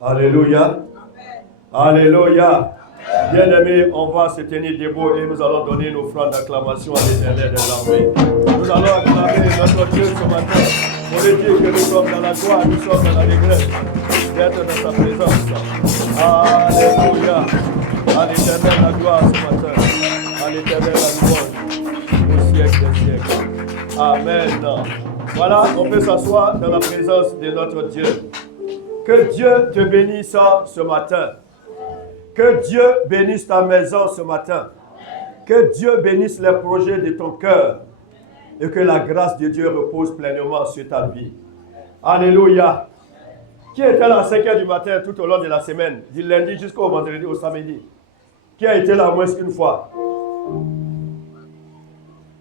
Alléluia. Alléluia. Bien-aimés, on va se tenir debout et nous allons donner une offrande d'acclamation à l'Éternel des armées. Nous allons acclamer notre Dieu ce matin pour lui dire que nous sommes dans la joie, nous sommes dans l'allégresse d'être dans sa présence. Alléluia. À l'Éternel la gloire ce matin. À l'Éternel la louange au siècle des siècles. Amen. Voilà, on peut s'asseoir dans la présence de notre Dieu. Que Dieu te bénisse ce matin. Que Dieu bénisse ta maison ce matin. Que Dieu bénisse les projets de ton cœur. Et que la grâce de Dieu repose pleinement sur ta vie. Alléluia. Qui était là à 5 h du matin tout au long de la semaine, du lundi jusqu'au vendredi, au samedi? Qui a été là au moins une fois?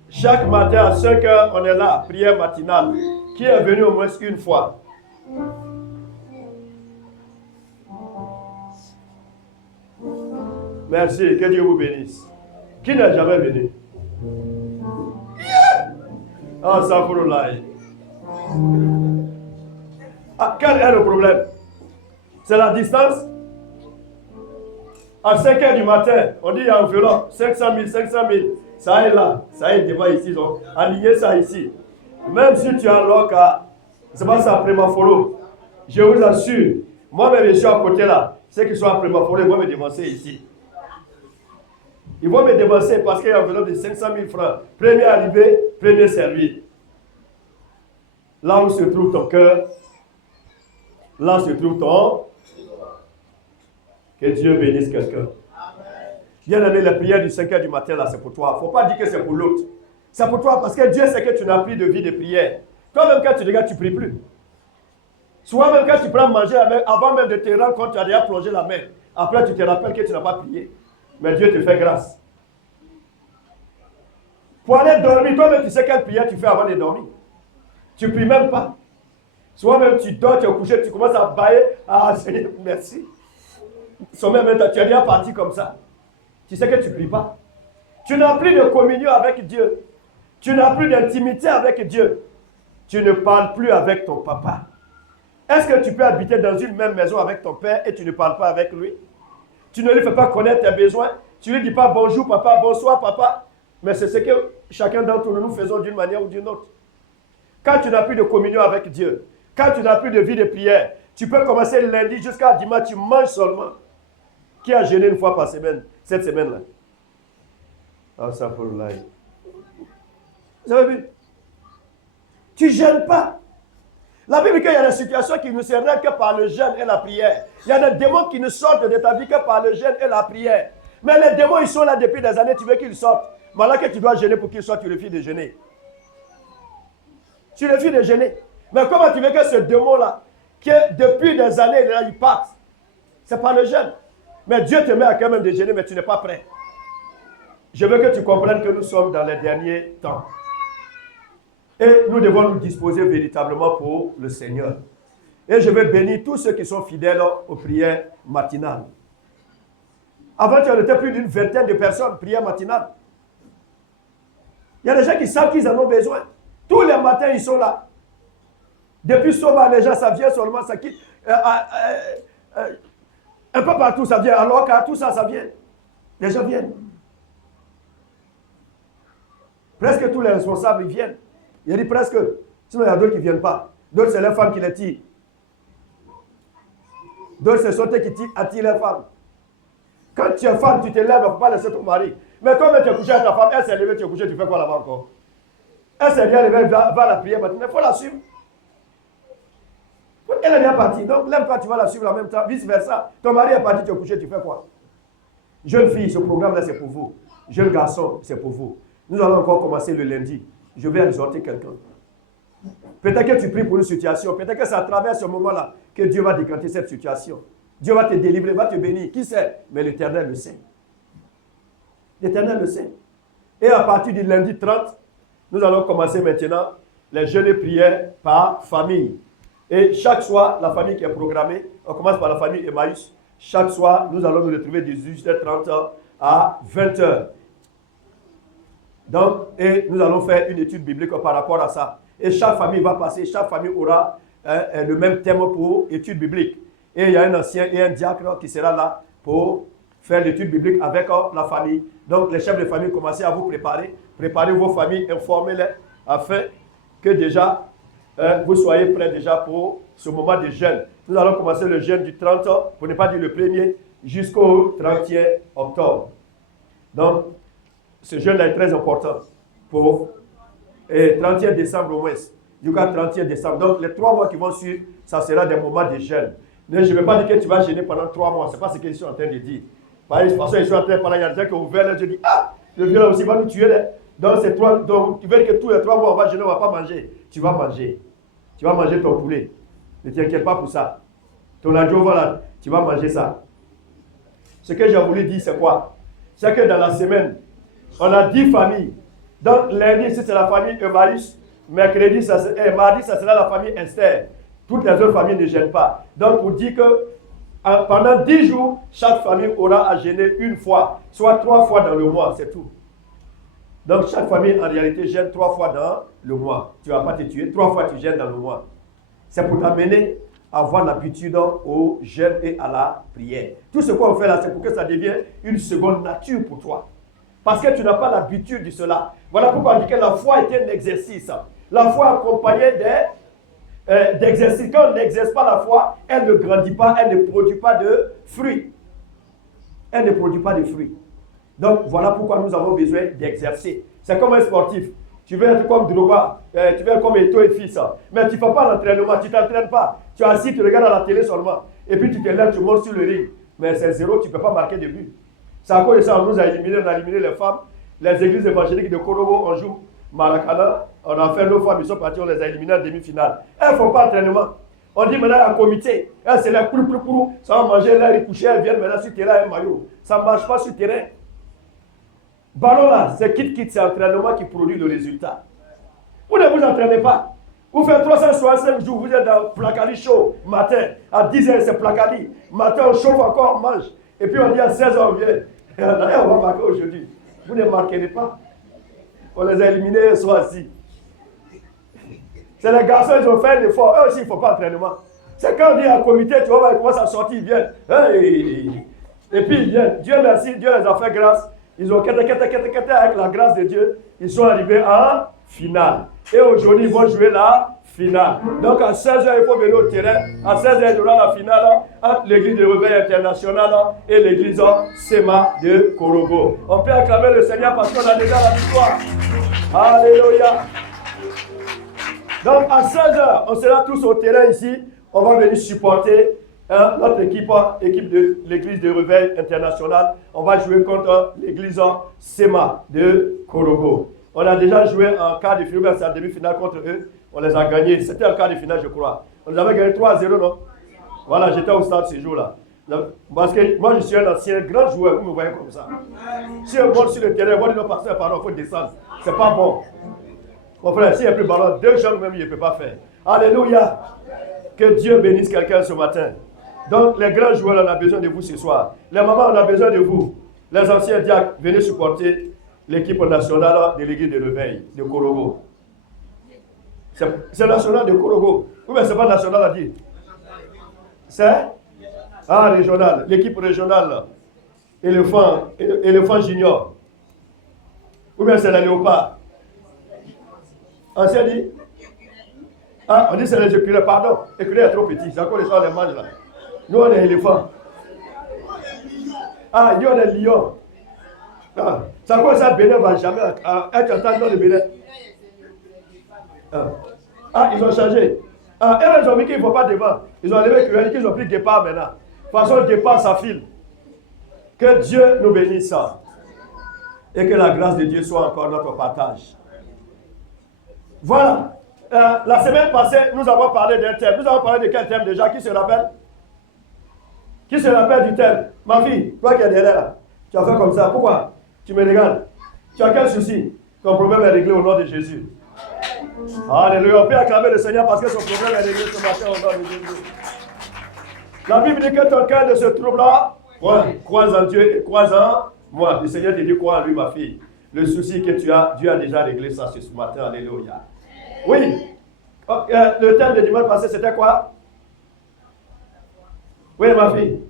Chaque matin à 5 h, on est là, prière matinale. Qui est venu au moins une fois? Merci, que Dieu vous bénisse. Qui n'est jamais venu? Ah, ça pour là. Ah, quel est le problème? C'est la distance? À 5 h du matin, on dit environ 500 000, 500 000. Ça est là, ça est devant ici. Donc, alignez ça ici. Même si tu as l'oca, c'est pas ça, Prémafolo. Je vous assure, moi-même, je suis à côté là. Ceux qui sont à Prémafolo, ils vont me dévancer ici. Ils vont me dévancer parce qu'il y a un enveloppe de 500 000 francs. Premier arrivé, premier servi. Là où se trouve ton cœur, là se trouve ton. Que Dieu bénisse quelqu'un. Bien aimé, les prières du 5 h du matin, là, c'est pour toi. Il ne faut pas dire que c'est pour l'autre. C'est pour toi parce que Dieu sait que tu n'as plus de vie de prière. Toi-même, quand tu regardes, tu ne pries plus. Souvent, même quand tu prends manger, avant même de te rendre compte, tu as déjà plongé la main. Après, tu te rappelles que tu n'as pas prié. Mais Dieu te fait grâce. Pour aller dormir, toi-même, tu sais quelle prière tu fais avant de dormir. Tu ne pries même pas. Soit même tu dors, tu es couché, tu commences à bailler. Ah, Seigneur, merci. Soit même, tu es déjà parti comme ça. Tu sais que tu ne pries pas. Tu n'as plus de communion avec Dieu. Tu n'as plus d'intimité avec Dieu. Tu ne parles plus avec ton papa. Est-ce que tu peux habiter dans une même maison avec ton père et tu ne parles pas avec lui? Tu ne lui fais pas connaître tes besoins. Tu ne lui dis pas bonjour papa, bonsoir papa. Mais c'est ce que chacun d'entre nous faisons d'une manière ou d'une autre. Quand tu n'as plus de communion avec Dieu, quand tu n'as plus de vie de prière, tu peux commencer le lundi jusqu'à dimanche, tu manges seulement. Qui a jeûné une fois par semaine, cette semaine-là? Ah, ça pour là. Vous avez vu? Tu ne jeûnes pas. La Bible dit qu'il y a des situations qui ne se règlent que par le jeûne et la prière. Il y a des démons qui ne sortent de ta vie que par le jeûne et la prière. Mais les démons, ils sont là depuis des années, tu veux qu'ils sortent. Maintenant que tu dois jeûner pour qu'ils sortent, tu refuses de jeûner. Tu refuses de jeûner. Mais comment tu veux que ce démon-là, qui depuis des années, là, il parte? C'est pas le jeûne. Mais Dieu te met à quand même de jeûner, mais tu n'es pas prêt. Je veux que tu comprennes que nous sommes dans les derniers temps. Et nous devons nous disposer véritablement pour le Seigneur. Et je veux bénir tous ceux qui sont fidèles aux prières matinales. Avant, tu en étais plus d'une vingtaine de personnes, prières matinales. Il y a des gens qui savent qu'ils en ont besoin. Tous les matins, ils sont là. Depuis Soba, les gens, ça vient seulement, ça quitte. Un peu partout, ça vient. Alors qu'à tout ça, ça vient. Les gens viennent. Presque tous les responsables, ils viennent. Il dit presque. Sinon, il y a d'autres qui ne viennent pas. D'autres, c'est les femmes qui les tirent. D'autres, ce sont eux qui attirent les femmes. Quand tu es femme, tu te lèves, il ne faut pas laisser ton mari. Mais toi, tu es couché avec ta femme, elle s'est levée, tu es couché, tu fais quoi là-bas encore? Elle s'est bien levée, va la prière maintenant. Il faut la suivre. Elle est bien partie. Donc, lève-toi, tu vas la suivre en même temps. Vice versa. Ton mari est parti, tu es couché, tu fais quoi? Jeune fille, ce programme-là, c'est pour vous. Jeune garçon, c'est pour vous. Nous allons encore commencer le lundi. Je vais exhorter quelqu'un. Peut-être que tu pries pour une situation. Peut-être que c'est à travers ce moment-là que Dieu va décanter cette situation. Dieu va te délivrer, va te bénir. Qui sait? Mais l'Éternel le sait. L'Éternel le sait. Et à partir du lundi 30, nous allons commencer maintenant les jeûnes et prières par famille. Et chaque soir, la famille qui est programmée, on commence par la famille Emmaüs. Chaque soir, nous allons nous retrouver de 18h30 à 20h. Donc, et nous allons faire une étude biblique par rapport à ça. Et chaque famille va passer, chaque famille aura le même thème pour étude biblique. Et il y a un ancien et un diacre qui sera là pour faire l'étude biblique avec la famille. Donc, les chefs de famille, commencez à vous préparer. Préparez vos familles, informez-les afin que déjà, vous soyez prêts déjà pour ce moment de jeûne. Nous allons commencer le jeûne du 30, pour ne pas dire le 1er, jusqu'au 31 octobre. Donc, ce jeûne-là est très important pour 31 décembre au moins, jusqu'à 31 décembre. Donc, les 3 mois qui vont suivre, ça sera des moments de jeûne. Mais je ne vais pas dire que tu vas jeûner pendant 3 mois. Ce n'est pas ce qu'ils sont en train de dire. Par exemple, ils sont en train de parler, il y a des gens qui ont ouvert les yeux et disent, ah, le vieux là aussi va nous tuer. Là. Donc, tu veux que tous les 3 mois, on va jeûner, on ne va pas manger. Tu vas manger. Tu vas manger ton poulet. Ne t'inquiète pas pour ça. Ton agneau, voilà, tu vas manger ça. Ce que j'ai voulu dire, c'est quoi? C'est que dans la semaine, on a 10 familles. Donc, lundi, c'est la famille Emmaüs. Mardi, ça sera la famille Esther. Toutes les autres familles ne gênent pas. Donc, pour dire que pendant 10 jours, chaque famille aura à jeûner une fois, soit 3 fois dans le mois, c'est tout. Donc, chaque famille, en réalité, gêne 3 fois dans le mois. Tu ne vas pas te tuer, 3 fois tu gênes dans le mois. C'est pour t'amener à avoir l'habitude au jeûne et à la prière. Tout ce qu'on fait là, c'est pour que ça devienne une seconde nature pour toi. Parce que tu n'as pas l'habitude de cela. Voilà pourquoi on dit que la foi est un exercice. La foi accompagnée d'exercices. Quand on n'exerce pas la foi, elle ne grandit pas, elle ne produit pas de fruits. Elle ne produit pas de fruits. Donc voilà pourquoi nous avons besoin d'exercer. C'est comme un sportif. Tu veux être comme Drogba, tu veux être comme Eto'o et fils. Mais tu ne fais pas l'entraînement, tu ne t'entraînes pas. Tu es assis, tu regardes à la télé seulement. Et puis tu te lèves, tu montes sur le ring. Mais c'est 0, tu ne peux pas marquer de but. C'est à cause de ça qu'on nous a éliminés, on a éliminé les femmes. Les églises évangéliques de Korobo, on joue Maracana, on a fait nos femmes, ils sont partis, on les a éliminés en demi-finale. Elles ne font pas d'entraînement. On dit maintenant un comité, elles c'est la courou, ça va manger l'air, ils couchent, elles viennent maintenant sur le terrain, un maillot. Ça ne marche pas sur le terrain. Ballon là, c'est c'est l'entraînement qui produit le résultat. Vous ne vous entraînez pas. Vous faites 365 jours, vous êtes dans Placali chaud, matin, à 10h c'est Placali, matin on chauffe encore, on mange. Et puis on dit à 16h on vient. D'ailleurs, on va marquer aujourd'hui. Vous ne marquerez pas. On les a éliminés, ils sont assis. C'est les garçons, ils ont fait un effort. Eux aussi, il ne faut pas d'entraînement. C'est quand on dit à comité, tu vois, ils commencent à sortir, ils viennent. Et puis ils viennent. Dieu merci, Dieu les a fait grâce. Ils ont avec la grâce de Dieu. Ils sont arrivés en finale. Et aujourd'hui, ils vont jouer la finale. Donc à 16h, il faut venir au terrain. À 16h, il y aura la finale entre l'église de Réveil International et l'église SEMA de Korobo. On peut acclamer le Seigneur parce qu'on a déjà la victoire. Alléluia. Donc à 16h, on sera tous au terrain ici. On va venir supporter notre équipe de l'église de Réveil International. On va jouer contre l'église SEMA de Korobo. On a déjà joué en quart de finale, c'est en demi-finale contre eux. On les a gagnés. C'était un quart de finale, je crois. On les avait gagnés 3-0, non? Voilà, j'étais au stade ce jour-là. Parce que moi, je suis un ancien grand joueur. Vous me voyez comme ça. Si on monte sur le terrain, on dit non, passer pardon, il faut descendre. C'est pas bon. Mon frère, s'il n'y a plus de ballon, 2 jambes même, il ne peut pas faire. Alléluia. Que Dieu bénisse quelqu'un ce matin. Donc, les grands joueurs, on a besoin de vous ce soir. Les mamans, on a besoin de vous. Les anciens diacres, venez supporter l'équipe nationale de l'église de Réveil de Korobo. C'est national de Korobo. Oui, mais ce n'est pas national à dire. C'est régional. L'équipe régionale. Éléphant junior. Ou bien c'est la léopard. Ancien dit on dit c'est les écureuils. Pardon, écureuil est trop petit. C'est encore les gens les mangent là. Nous on est éléphant. Nous on est lion. C'est quoi ça, Bénin ne va jamais être en temps de Bénin. Ils ont changé. Ils ont vu qu'il ne faut pas devant. Ils ont enlevé l'écureuil, qu'ils ont pris guépard maintenant. De toute façon, guépard, ça file. Que Dieu nous bénisse. Et que la grâce de Dieu soit encore notre partage. Voilà. La semaine passée, nous avons parlé d'un thème. Nous avons parlé de quel thème déjà? Qui se rappelle? Qui se rappelle du thème? Ma fille, toi qui es derrière là, tu as fait comme ça. Pourquoi? Tu me regardes. Tu as quel souci? Ton problème est réglé au nom de Jésus. Alléluia. On peut acclamer le Seigneur parce que son problème est réglé ce matin au nom de Jésus. La Bible dit que ton cœur ne se trouble pas. Crois en Dieu et crois en moi. Le Seigneur te dit crois en lui, ma fille. Le souci que tu as, Dieu a déjà réglé ça ce matin. Alléluia. Oui. Le thème de dimanche passé, c'était quoi? Oui, ma fille.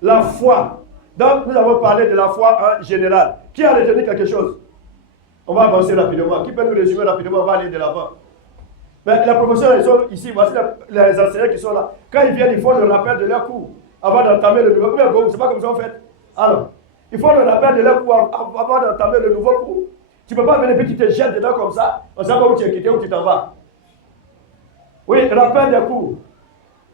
La foi. Donc, nous avons parlé de la foi en général. Qui a retenu quelque chose? On va avancer rapidement. Qui peut nous résumer rapidement? On va aller de l'avant. Mais les professeurs, ils sont ici. Voici les enseignants qui sont là. Quand ils viennent, ils font le rappel de leur cours avant d'entamer le nouveau cours. C'est pas comme ça en fait. Alors, ils font le rappel de leur cours avant d'entamer le nouveau cours. Tu ne peux pas venir et puis tu te jettes dedans comme ça. On ne sait pas où tu es quitté, où tu t'en vas. Oui, rappel des cours.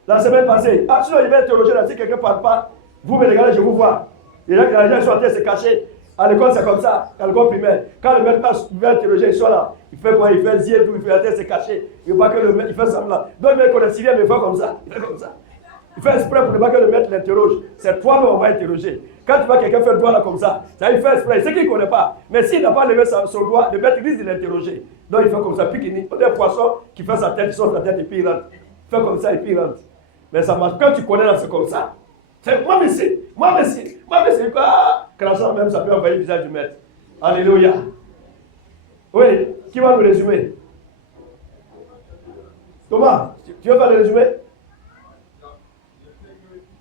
La semaine passée. Ah, sinon, il va interroger là. Si quelqu'un ne parle pas, vous me regardez, je vous vois. Les gens sont en train de se cacher. À l'école, c'est comme ça. À l'école primaire. Quand le maître va interroger, ils sont là. Il fait quoi? Il fait zier, il fait en train de se cacher. Il ne veut pas que le maître, il fait semblant. Donc, le maître, quand il vient, il fait comme ça. Il fait comme ça. Il fait exprès pour ne pas que le maître l'interroge. C'est toi-même on va interroger. Quand tu vois quelqu'un faire le doigt là comme ça il fait exprès. C'est qu'il ne connaît pas. Mais s'il n'a pas levé son doigt, le maître risque de l'interroger. Donc il fait comme ça. Puis il y a un poisson qui fait sa tête, il sort sa tête et puis il rentre. Il fait comme ça et puis il rentre. Mais ça marche. Quand tu connais là, c'est comme ça. C'est moi, monsieur. Quoi? Crachant même, ça peut envahir le visage du maître. Alléluia. Oui, qui va nous résumer? Thomas, tu veux faire le résumé?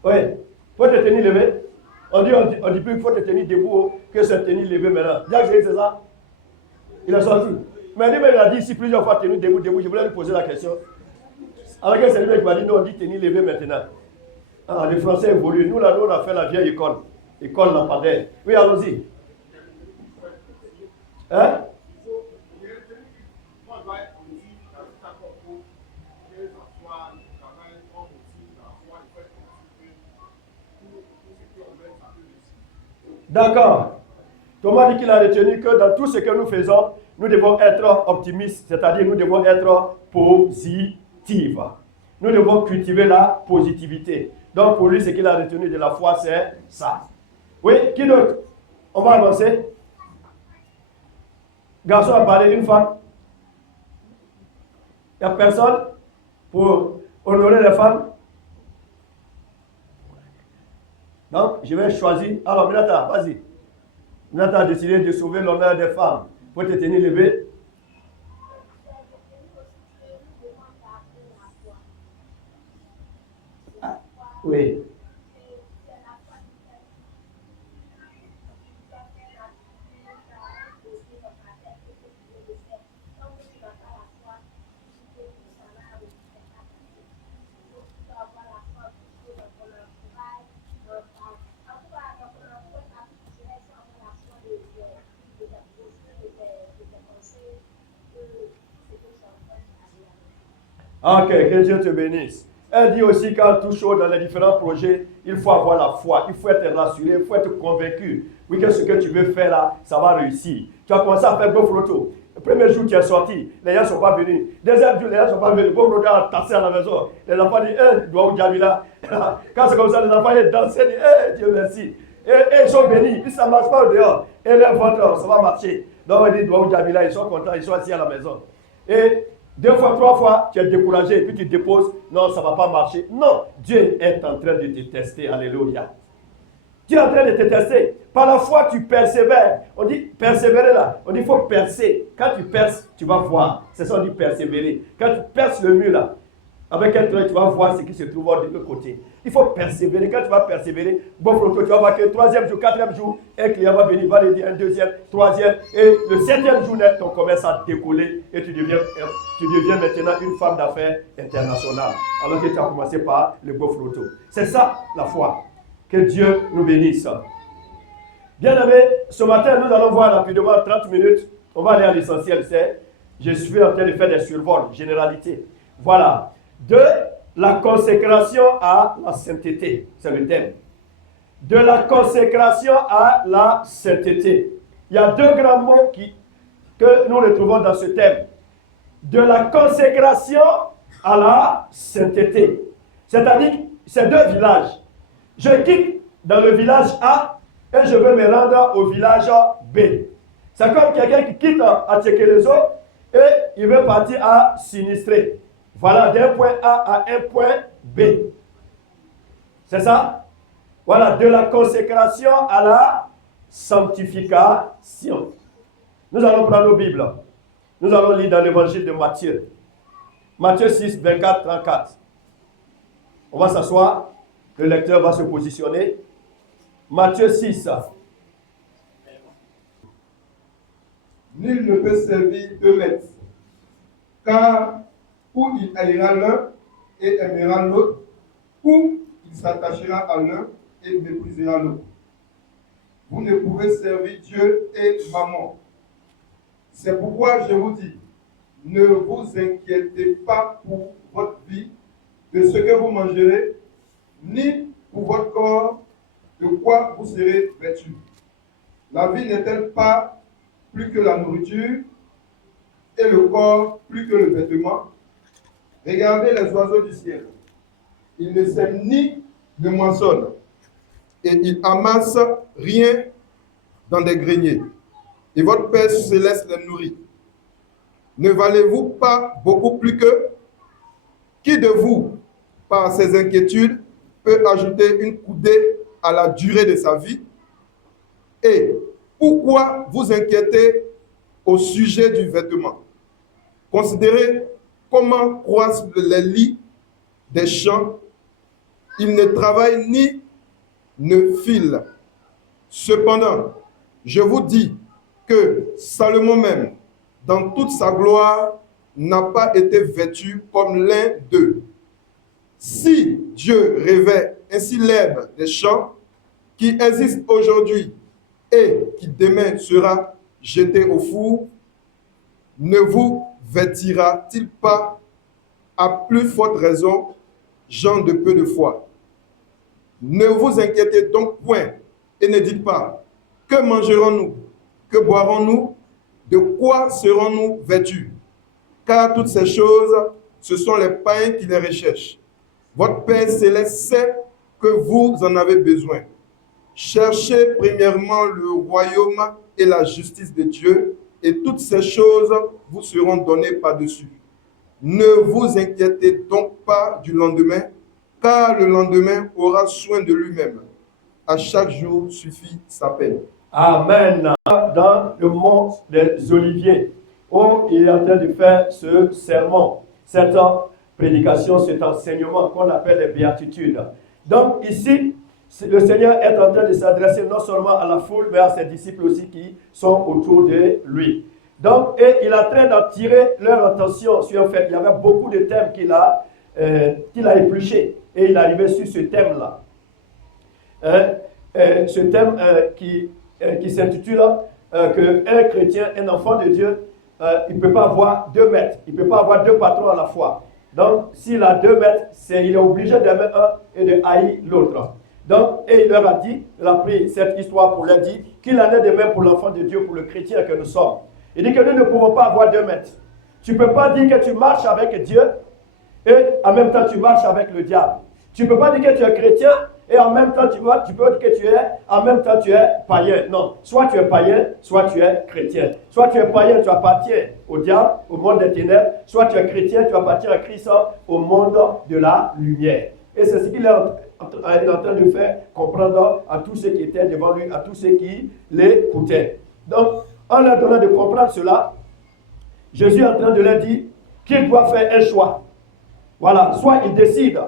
Oui. Faut te tenir levé. On dit plus qu'il faut te tenir debout que se tenir levé maintenant. Jacques, c'est ça? Il a sorti. Mais lui, il a dit ici plusieurs fois tenir debout. Je voulais lui poser la question. Alors que c'est lui qui m'a dit non, on dit tenir levé maintenant. Ah, les Français évoluent. Nous, là, on a fait la vieille école. École Lampadaire. Oui, allons-y. Hein? D'accord. Thomas dit qu'il a retenu que dans tout ce que nous faisons, nous devons être optimistes, c'est-à-dire nous devons être positifs. Nous devons cultiver la positivité. Donc pour lui, ce qu'il a retenu de la foi, c'est ça. Oui, qui d'autre? On va avancer. Garçon a parlé d'une femme. Il n'y a personne pour honorer les femmes. Donc, je vais choisir. Alors, Minata, vas-y. Minata a décidé de sauver l'honneur des femmes. Pour te tenir levé. Ah, oui. Ok, que Dieu te bénisse. Elle dit aussi qu'en tout chaud dans les différents projets, il faut avoir la foi, il faut être rassuré, il faut être convaincu. Oui, que ce que tu veux faire là, ça va réussir. Tu as commencé à faire beau photo. Le premier jour, tu es sorti, les gens ne sont pas venus. Deuxième jour, les gens ne sont pas venus. Beau photo a tassé à la maison. Les enfants disent, eh, dois où là. Quand c'est comme ça, les enfants ils dansent, ils disent, eh, Dieu merci. Et ils sont bénis. Puis ça ne marche pas au dehors. Et leur ventre, ça va marcher. Donc, ils disent, dois où là, ils sont contents, ils sont assis à la maison. Et 2 fois, 3 fois, tu es découragé et puis tu déposes. Non, ça ne va pas marcher. Non, Dieu est en train de te tester. Alléluia. Dieu est en train de te tester. Par la foi, tu persévères. On dit persévérer là. On dit il faut percer. Quand tu perces, tu vas voir. C'est ça, on dit persévérer. Quand tu perces le mur là, avec un trait, tu vas voir ce qui se trouve de l'autre côté. Il faut persévérer. Quand tu vas persévérer, bon photo, tu vas voir que le 3e jour, 4e jour, un client va venir, va lui dire un 2e, 3e, et le 7e jour, ton commerce a décollé et tu deviens maintenant une femme d'affaires internationale. Alors que tu as commencé par le beau photo. C'est ça la foi. Que Dieu nous bénisse. Bien aimé, ce matin, nous allons voir rapidement 30 minutes. On va aller à l'essentiel. Je suis en train de faire des survols, généralités. Voilà. De la consécration à la sainteté. C'est le thème. De la consécration à la sainteté. Il y a 2 grands mots que nous retrouvons dans ce thème. De la consécration à la sainteté. C'est-à-dire, c'est 2 villages. Je quitte dans le village A et je veux me rendre au village B. C'est comme quelqu'un qui quitte à Tchekelezo et il veut partir à Sinistré. Voilà, d'un point A à un point B. C'est ça? Voilà, de la consécration à la sanctification. Nous allons prendre nos Bibles. Nous allons lire dans l'évangile de Matthieu. Matthieu 6, 24, 34. On va s'asseoir. Le lecteur va se positionner. Matthieu 6. Nul ne peut servir deux maîtres, car ou il haïra l'un et aimera l'autre, ou il s'attachera à l'un et méprisera l'autre. Vous ne pouvez servir Dieu et Mammon. C'est pourquoi je vous dis, ne vous inquiétez pas pour votre vie, de ce que vous mangerez, ni pour votre corps, de quoi vous serez vêtus. La vie n'est-elle pas plus que la nourriture, et le corps plus que le vêtement? Regardez les oiseaux du ciel. Ils ne sèment ni ne moissonnent, et ils amassent rien dans des greniers. Et votre Père céleste les nourrit. Ne valez-vous pas beaucoup plus qu'eux? Qui de vous, par ses inquiétudes, peut ajouter une coudée à la durée de sa vie? Et pourquoi vous inquiétez au sujet du vêtement? Considérez comment croissent les lits des champs. Ils ne travaillent ni ne filent. Cependant, je vous dis que Salomon même, dans toute sa gloire, n'a pas été vêtu comme l'un d'eux. Si Dieu revêt ainsi l'herbe des champs, qui existe aujourd'hui et qui demain sera jeté au four, ne vous vêtira-t-il pas à plus forte raison, gens de peu de foi? Ne vous inquiétez donc point et ne dites pas, que mangerons-nous? Que boirons-nous? De quoi serons-nous vêtus? Car toutes ces choses, ce sont les païens qui les recherchent. Votre Père céleste sait que vous en avez besoin. Cherchez premièrement le royaume et la justice de Dieu, et toutes ces choses vous seront données par-dessus. Ne vous inquiétez donc pas du lendemain, car le lendemain aura soin de lui-même. À chaque jour suffit sa peine. Amen. Dans le mont des Oliviers, où il est en train de faire ce sermon, cette prédication, cet enseignement qu'on appelle les béatitudes. Donc ici, le Seigneur est en train de s'adresser non seulement à la foule, mais à ses disciples aussi qui sont autour de lui. Donc, et il est en train d'attirer leur attention sur le fait, il y avait beaucoup de thèmes qu'il a épluchés, et il est arrivé sur ce thème-là. Ce thème qui s'intitule qu'un chrétien, un enfant de Dieu, il ne peut pas avoir deux maîtres, il ne peut pas avoir deux patrons à la fois. Donc, s'il a deux maîtres, il est obligé d'aimer un et de haïr l'autre. Donc, et il leur a dit, il a pris cette histoire pour leur dire qu'il en est de même pour l'enfant de Dieu, pour le chrétien que nous sommes. Il dit que nous ne pouvons pas avoir deux maîtres. Tu ne peux pas dire que tu marches avec Dieu et en même temps tu marches avec le diable. Tu ne peux pas dire que tu es chrétien et en même temps tu peux dire que tu es païen. Non, soit tu es païen, soit tu es chrétien. Soit tu es païen, tu appartiens au diable, au monde des ténèbres. Soit tu es chrétien, tu appartiens à Christ, au monde de la lumière. Et c'est ce qu'il est en train de faire comprendre à tous ceux qui étaient devant lui, à tous ceux qui l'écoutaient. Donc, en leur donnant de comprendre cela, Jésus est en train de leur dire qu'il doit faire un choix. Voilà, soit il décide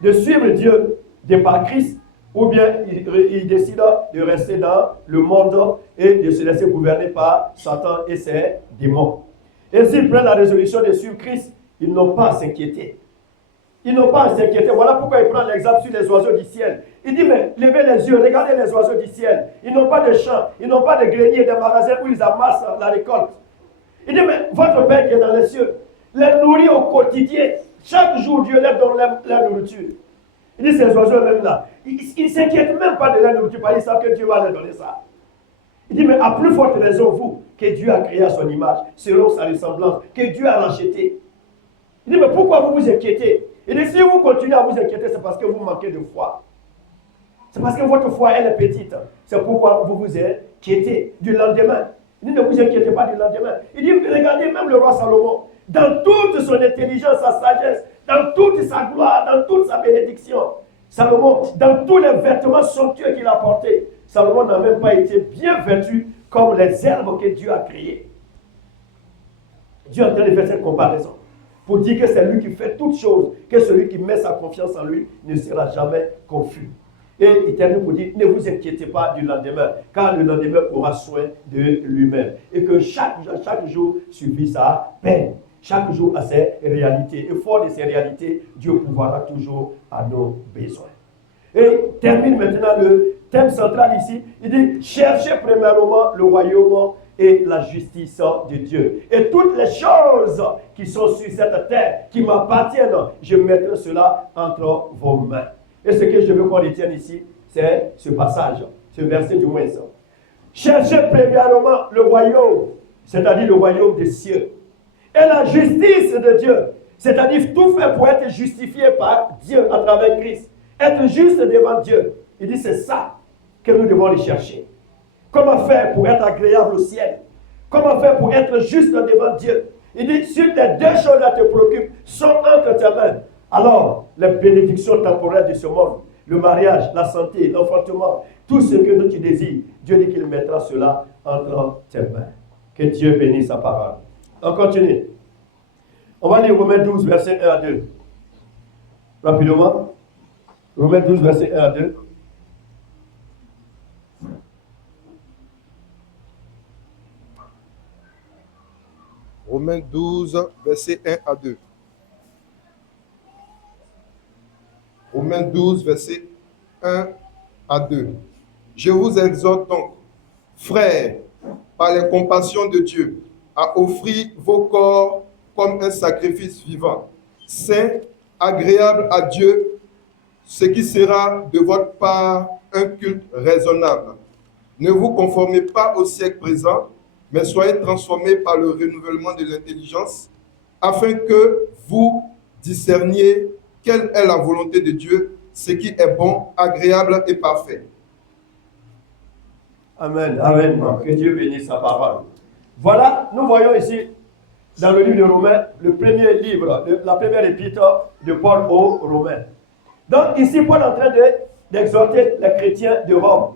de suivre Dieu de par Christ, ou bien il décide de rester dans le monde et de se laisser gouverner par Satan et ses démons. Et s'ils prennent la résolution de suivre Christ, ils n'ont pas à s'inquiéter. Ils n'ont pas à s'inquiéter. Voilà pourquoi il prend l'exemple sur les oiseaux du ciel. Il dit, mais levez les yeux, regardez les oiseaux du ciel. Ils n'ont pas de champs, ils n'ont pas de greniers, de magasins où ils amassent la récolte. Il dit, mais votre Père qui est dans les cieux les nourrit au quotidien. Chaque jour, Dieu leur donne la nourriture. Il dit, ces oiseaux même là, ils ne s'inquiètent même pas de la nourriture, parce qu'ils savent que Dieu va leur donner ça. Il dit, mais à plus forte raison, vous, que Dieu a créé à son image, selon sa ressemblance, que Dieu a racheté. Il dit, mais pourquoi vous vous inquiétez? Il dit, si vous continuez à vous inquiéter, c'est parce que vous manquez de foi. C'est parce que votre foi, elle est petite. C'est pourquoi vous vous inquiétez du lendemain. Il dit, ne vous inquiétez pas du lendemain. Il dit, regardez même le roi Salomon, dans toute son intelligence, sa sagesse, dans toute sa gloire, dans toute sa bénédiction. Salomon, dans tous les vêtements somptueux qu'il a portés, Salomon n'a même pas été bien vêtu comme les herbes que Dieu a créées. Dieu est en train de faire cette comparaison pour dire que c'est lui qui fait toutes choses, que celui qui met sa confiance en lui ne sera jamais confus. Et il termine pour dire, ne vous inquiétez pas du lendemain, car le lendemain aura soin de lui-même. Et que chaque jour suffit sa peine. Chaque jour a ses réalités. Et fort de ces réalités, Dieu pourvoira toujours à nos besoins. Et termine maintenant le thème central ici. Il dit, cherchez premièrement le royaume et la justice de Dieu. Et toutes les choses qui sont sur cette terre, qui m'appartiennent, je mettrai cela entre vos mains. Et ce que je veux qu'on retienne ici, c'est ce passage, ce verset du moins. Cherchez premièrement le royaume, c'est-à-dire le royaume des cieux, et la justice de Dieu, c'est-à-dire tout fait pour être justifié par Dieu à travers Christ, être juste devant Dieu. Il dit, c'est ça que nous devons aller chercher. Comment faire pour être agréable au ciel? Comment faire pour être juste devant Dieu? Il dit, si les deux choses-là te préoccupent, sont entre tes mains, alors les bénédictions temporelles de ce monde, le mariage, la santé, l'enfantement, tout ce que tu désires, Dieu dit qu'il mettra cela entre tes mains. Que Dieu bénisse sa parole. On continue. On va lire Romains 12, verset 1 à 2. Rapidement. Romains 12, verset 1 à 2. Romains 12, verset 1 à 2. Romains 12, verset 1 à 2. Je vous exhorte donc, frères, par les compassions de Dieu, à offrir vos corps comme un sacrifice vivant, saint, agréable à Dieu, ce qui sera de votre part un culte raisonnable. Ne vous conformez pas au siècle présent, mais soyez transformés par le renouvellement de l'intelligence, afin que vous discerniez quelle est la volonté de Dieu, ce qui est bon, agréable et parfait. Amen, amen. Que Dieu bénisse sa parole. Voilà, nous voyons ici, dans le livre de Romains, le premier livre, la première épître de Paul aux Romains. Donc ici, Paul est en train d'exhorter les chrétiens de Rome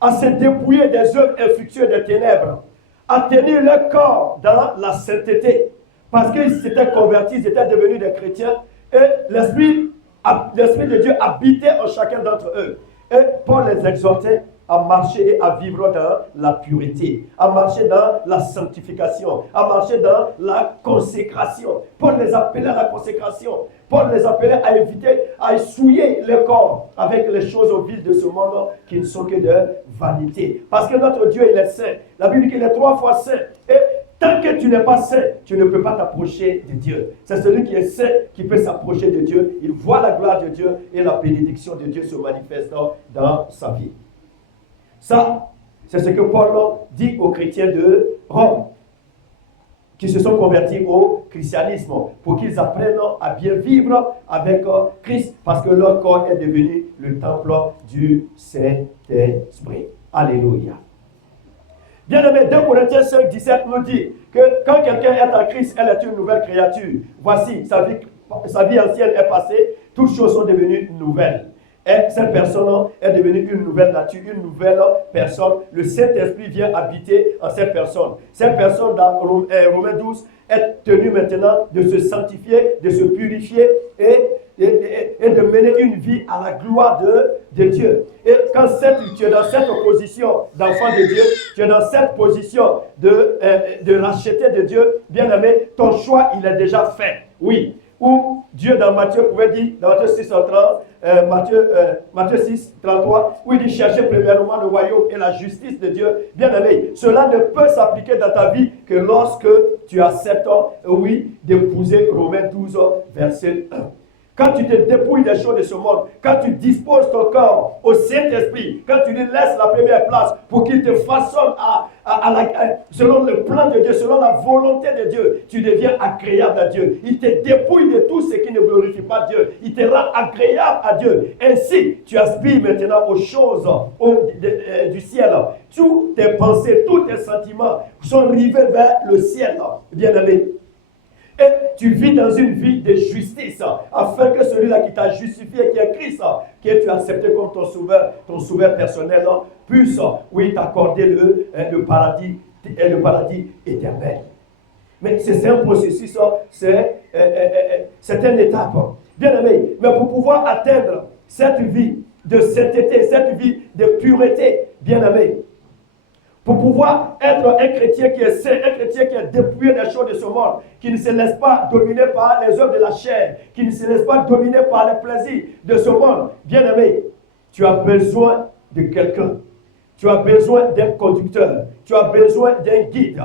à se dépouiller des œuvres infructueuses des ténèbres, à tenir leur corps dans la sainteté, parce qu'ils s'étaient convertis, ils étaient devenus des chrétiens, et l'Esprit de Dieu habitait en chacun d'entre eux. Et Paul les exhortait à marcher et à vivre dans la pureté, à marcher dans la sanctification, à marcher dans la consécration. Paul les appelait à la consécration. Paul les appelait à éviter, à souiller le corps avec les choses viles de ce monde qui ne sont que de vanité. Parce que notre Dieu, il est saint. La Bible dit qu'il est 3 fois saint. Et tant que tu n'es pas saint, tu ne peux pas t'approcher de Dieu. C'est celui qui est saint qui peut s'approcher de Dieu. Il voit la gloire de Dieu et la bénédiction de Dieu se manifestant dans sa vie. Ça, c'est ce que Paul dit aux chrétiens de Rome, qui se sont convertis au christianisme, pour qu'ils apprennent à bien vivre avec Christ, parce que leur corps est devenu le temple du Saint-Esprit. Alléluia. Bien-aimé, 2 Corinthiens 5, 17 nous dit que quand quelqu'un est en Christ, elle est une nouvelle créature. Voici, sa vie ancienne est passée, toutes choses sont devenues nouvelles. Et cette personne est devenue une nouvelle nature, une nouvelle personne. Le Saint-Esprit vient habiter en cette personne. Cette personne, dans Romains 12, est tenue maintenant de se sanctifier, de se purifier et de mener une vie à la gloire de Dieu. Et quand tu es dans cette position d'enfant de Dieu, tu es dans cette position de racheter de Dieu, bien aimé, ton choix, il est déjà fait. Oui. Où Dieu dans Matthieu pouvait dire, dans Matthieu 6, 30, Matthieu 6, 33, où il dit chercher premièrement le royaume et la justice de Dieu. Bien aimé, cela ne peut s'appliquer dans ta vie que lorsque tu acceptes, oui, d'épouser Romains 12, verset 1. Quand tu te dépouilles des choses de ce monde, quand tu disposes ton corps au Saint-Esprit, quand tu lui laisses la première place pour qu'il te façonne à selon le plan de Dieu, selon la volonté de Dieu, tu deviens agréable à Dieu. Il te dépouille de tout ce qui ne glorifie pas Dieu. Il te rend agréable à Dieu. Ainsi, tu aspires maintenant aux choses du ciel. Toutes tes pensées, tous tes sentiments sont rivés vers le ciel, bien-aimé. Et tu vis dans une vie de justice, afin que celui-là qui t'a justifié, qui est Christ, que tu as accepté comme ton sauveur personnel, puisse, oui, t'accorder le paradis éternel. Mais c'est un processus, c'est une étape. Bien aimé, mais pour pouvoir atteindre cette vie de sainteté, cette vie de pureté, bien aimé, pour pouvoir être un chrétien qui est saint, un chrétien qui est dépouillé des choses de ce monde, qui ne se laisse pas dominer par les œuvres de la chair, qui ne se laisse pas dominer par les plaisirs de ce monde, bien aimé, tu as besoin de quelqu'un. Tu as besoin d'un conducteur. Tu as besoin d'un guide.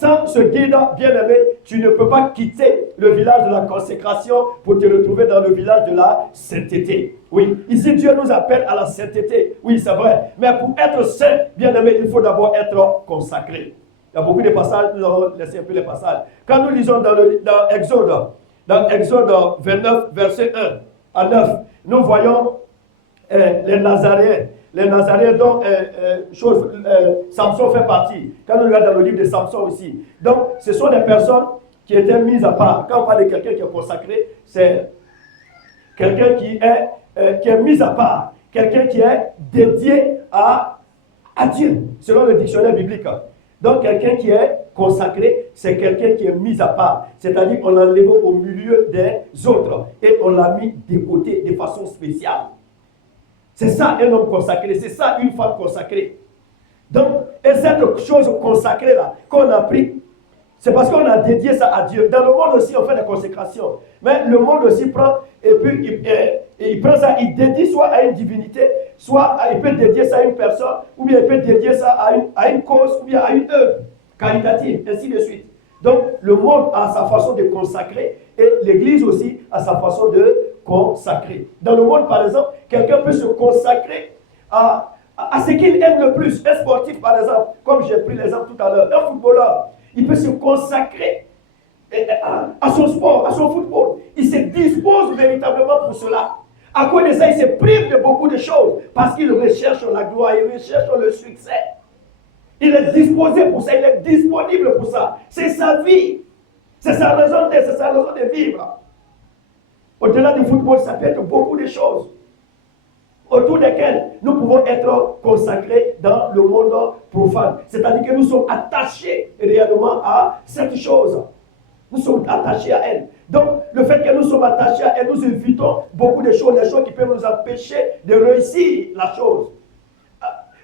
Sans ce guide, bien aimé, tu ne peux pas quitter le village de la consécration pour te retrouver dans le village de la sainteté. Oui, ici Dieu nous appelle à la sainteté. Oui, c'est vrai. Mais pour être saint, bien aimé, il faut d'abord être consacré. Il y a beaucoup de passages, nous allons laisser un peu les passages. Quand nous lisons dans Exode 29, verset 1 à 9, nous voyons les Nazaréens. Les Nazaréens dont Samson fait partie. Quand on regarde dans le livre de Samson aussi. Donc, ce sont des personnes qui étaient mises à part. Quand on parle de quelqu'un qui est consacré, c'est quelqu'un qui est mis à part. Quelqu'un qui est dédié à Dieu, selon le dictionnaire biblique. Donc, quelqu'un qui est consacré, c'est quelqu'un qui est mis à part. C'est-à-dire qu'on l'a enlevé au milieu des autres et on l'a mis de côté de façon spéciale. C'est ça un homme consacré, c'est ça une femme consacrée. Donc, et cette chose consacrée-là, qu'on a pris, c'est parce qu'on a dédié ça à Dieu. Dans le monde aussi, on fait des consécrations. Mais le monde aussi prend, et puis il prend ça, il dédie soit à une divinité, soit il peut dédier ça à une personne, ou bien il peut dédier ça à une cause, ou bien à une œuvre caritative, ainsi de suite. Donc, le monde a sa façon de consacrer, et l'Église aussi a sa façon de consacrer. Dans le monde, par exemple, quelqu'un peut se consacrer à ce qu'il aime le plus. Un sportif, par exemple, comme j'ai pris l'exemple tout à l'heure, un footballeur, il peut se consacrer à son sport, à son football. Il se dispose véritablement pour cela. À cause de ça, il se prive de beaucoup de choses parce qu'il recherche la gloire, il recherche le succès. Il est disposé pour ça, il est disponible pour ça. C'est sa vie. C'est sa raison d'être, c'est sa raison de vivre. Au-delà du football, ça peut être beaucoup de choses autour desquelles nous pouvons être consacrés dans le monde profane. C'est-à-dire que nous sommes attachés réellement à cette chose. Nous sommes attachés à elle. Donc, le fait que nous sommes attachés à elle, nous évitons beaucoup de choses, des choses qui peuvent nous empêcher de réussir la chose.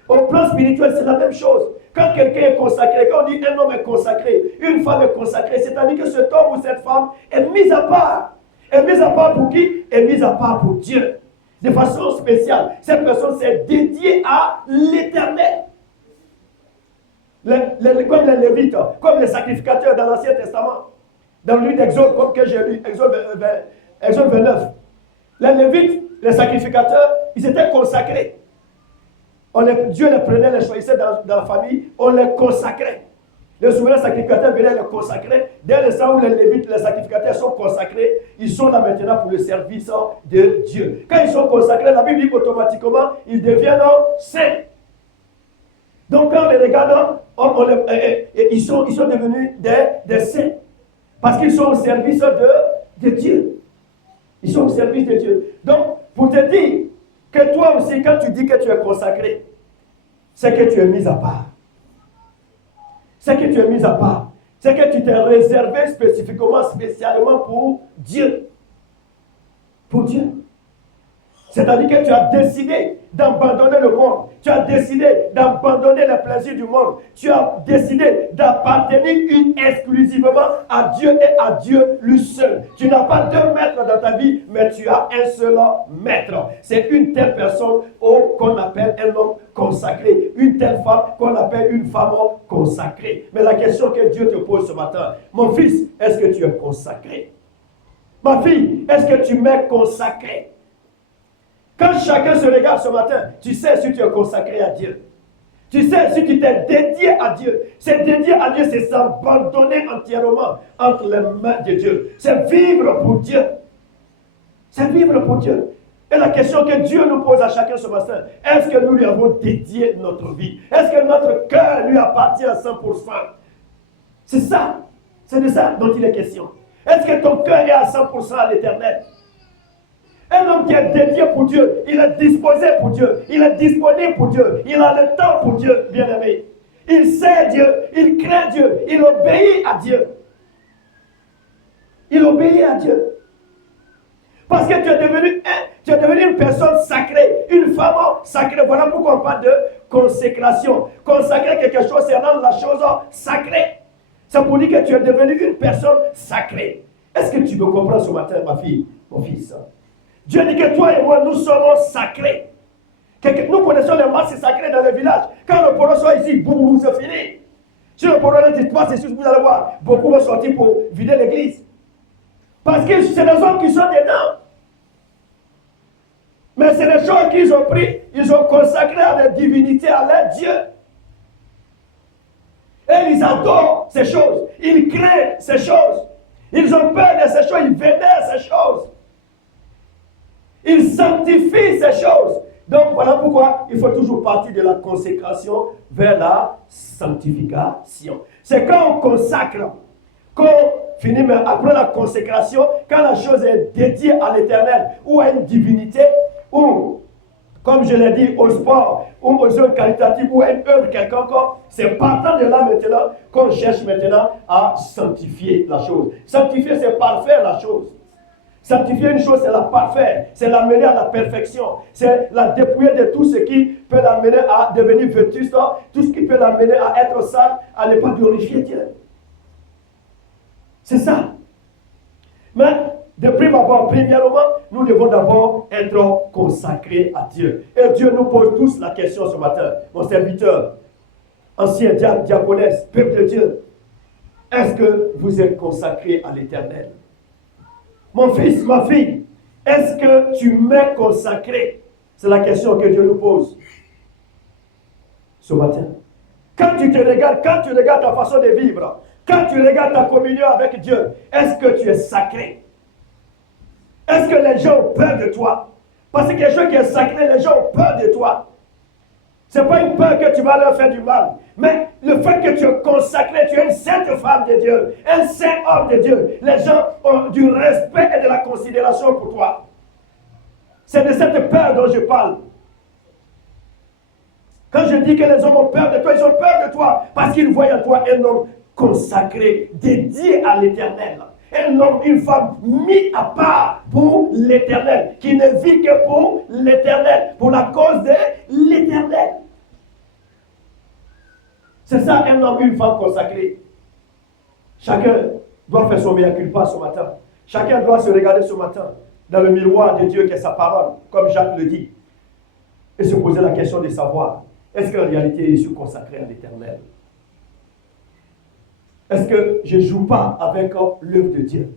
Au plan spirituel, c'est la même chose. Quand quelqu'un est consacré, quand on dit un homme est consacré, une femme est consacrée, c'est-à-dire que cet homme ou cette femme est mise à part. Est mise à part pour qui? Est mise à part pour Dieu. De façon spéciale. Cette personne s'est dédiée à l'Éternel. Comme les Lévites, comme les sacrificateurs dans l'Ancien Testament. Dans le livre d'Exode, comme que j'ai lu, Exode 29. Les Lévites, les sacrificateurs, ils étaient consacrés. Dieu les prenait, les choisissait dans la famille, on les consacrait. Les souverains sacrificateurs venaient les consacrer. Dès l'instant où les Lévites, les sacrificateurs sont consacrés, ils sont là maintenant pour le service de Dieu. Quand ils sont consacrés, la Bible dit qu'automatiquement, ils deviennent saints. Donc quand on les regarde, ils sont devenus des saints. Parce qu'ils sont au service de Dieu. Ils sont au service de Dieu. Donc, pour te dire que toi aussi, quand tu dis que tu es consacré, c'est que tu es mis à part. C'est que tu es mis à part. C'est que tu t'es réservé spécialement pour Dieu. Pour Dieu. C'est-à-dire que tu as décidé d'abandonner le monde. Tu as décidé d'abandonner les plaisirs du monde. Tu as décidé d'appartenir exclusivement à Dieu et à Dieu lui seul. Tu n'as pas deux maîtres dans ta vie, mais tu as un seul maître. C'est une telle personne qu'on appelle un homme consacré. Une telle femme qu'on appelle une femme consacrée. Mais la question que Dieu te pose ce matin, mon fils, est-ce que tu es consacré? Ma fille, est-ce que tu m'es consacré? Quand chacun se regarde ce matin, tu sais si tu es consacré à Dieu. Tu sais, si tu t'es dédié à Dieu, c'est dédié à Dieu, c'est s'abandonner entièrement entre les mains de Dieu. C'est vivre pour Dieu. C'est vivre pour Dieu. Et la question que Dieu nous pose à chacun ce matin, est-ce que nous lui avons dédié notre vie? Est-ce que notre cœur lui appartient à 100%? C'est ça. C'est de ça dont il est question. Est-ce que ton cœur est à 100% à l'Éternel? Un homme qui est dédié pour Dieu, il est disposé pour Dieu, il est disponible pour Dieu, il a le temps pour Dieu, bien-aimé. Il sait Dieu, il craint Dieu, il obéit à Dieu. Il obéit à Dieu. Parce que tu es devenu une personne sacrée, une femme sacrée. Voilà pourquoi on parle de consécration. Consacrer quelque chose, c'est rendre la chose sacrée. Ça pour dire que tu es devenu une personne sacrée. Est-ce que tu me comprends ce matin, ma fille, mon fils? Dieu dit que toi et moi, nous sommes sacrés. Nous connaissons les masses sacrées dans le village. Quand le poro soit ici, boum, c'est fini. Si le poro ne dit pas, c'est sûr que vous allez voir, beaucoup vont sortir pour vider l'église. Parce que c'est les hommes qui sont dedans. Mais c'est des choses qu'ils ont pris, ils ont consacré à des divinités, à leur Dieu. Et ils adorent ces choses. Ils craignent ces choses. Ils ont peur de ces choses, ils vénèrent ces choses. Ils sanctifient ces choses. Donc voilà pourquoi il faut toujours partir de la consécration vers la sanctification. C'est quand on consacre, qu'on finit, mais après la consécration, quand la chose est dédiée à l'Éternel ou à une divinité, ou, comme je l'ai dit, au sport, ou aux œuvres caritatives, ou à une œuvre quelconque, c'est partant de là maintenant qu'on cherche maintenant à sanctifier la chose. Sanctifier, c'est parfaire la chose. Sanctifier une chose, c'est la parfaire, c'est l'amener à la perfection, c'est la dépouiller de tout ce qui peut l'amener à devenir vétuste, tout ce qui peut l'amener à être sale, à ne pas glorifier Dieu. C'est ça. Mais, de prime abord, premièrement, nous devons d'abord être consacrés à Dieu. Et Dieu nous pose tous la question ce matin, mon serviteur, ancien diaconesse, peuple de Dieu, est-ce que vous êtes consacrés à l'Éternel? Mon fils, ma fille, est-ce que tu m'es consacré? C'est la question que Dieu nous pose ce matin. Quand tu te regardes, quand tu regardes ta façon de vivre, quand tu regardes ta communion avec Dieu, est-ce que tu es sacré? Est-ce que les gens ont peur de toi? Parce que quelque chose qui est sacré, les gens ont peur de toi. Ce n'est pas une peur que tu vas leur faire du mal, mais le fait que tu es consacré, tu es une sainte femme de Dieu, un saint homme de Dieu. Les gens ont du respect et de la considération pour toi. C'est de cette peur dont je parle. Quand je dis que les hommes ont peur de toi, ils ont peur de toi parce qu'ils voient en toi un homme consacré, dédié à l'Éternel. Un homme, une femme mis à part pour l'Éternel, qui ne vit que pour l'Éternel, pour la cause de l'Éternel. C'est ça un homme, une femme consacrée. Chacun doit faire son mea culpa ce matin. Chacun doit se regarder ce matin dans le miroir de Dieu qui est sa parole, comme Jacques le dit, et se poser la question de savoir, est-ce qu'en réalité je suis consacré à l'Éternel? Est-ce que je ne joue pas avec l'œuvre de Dieu?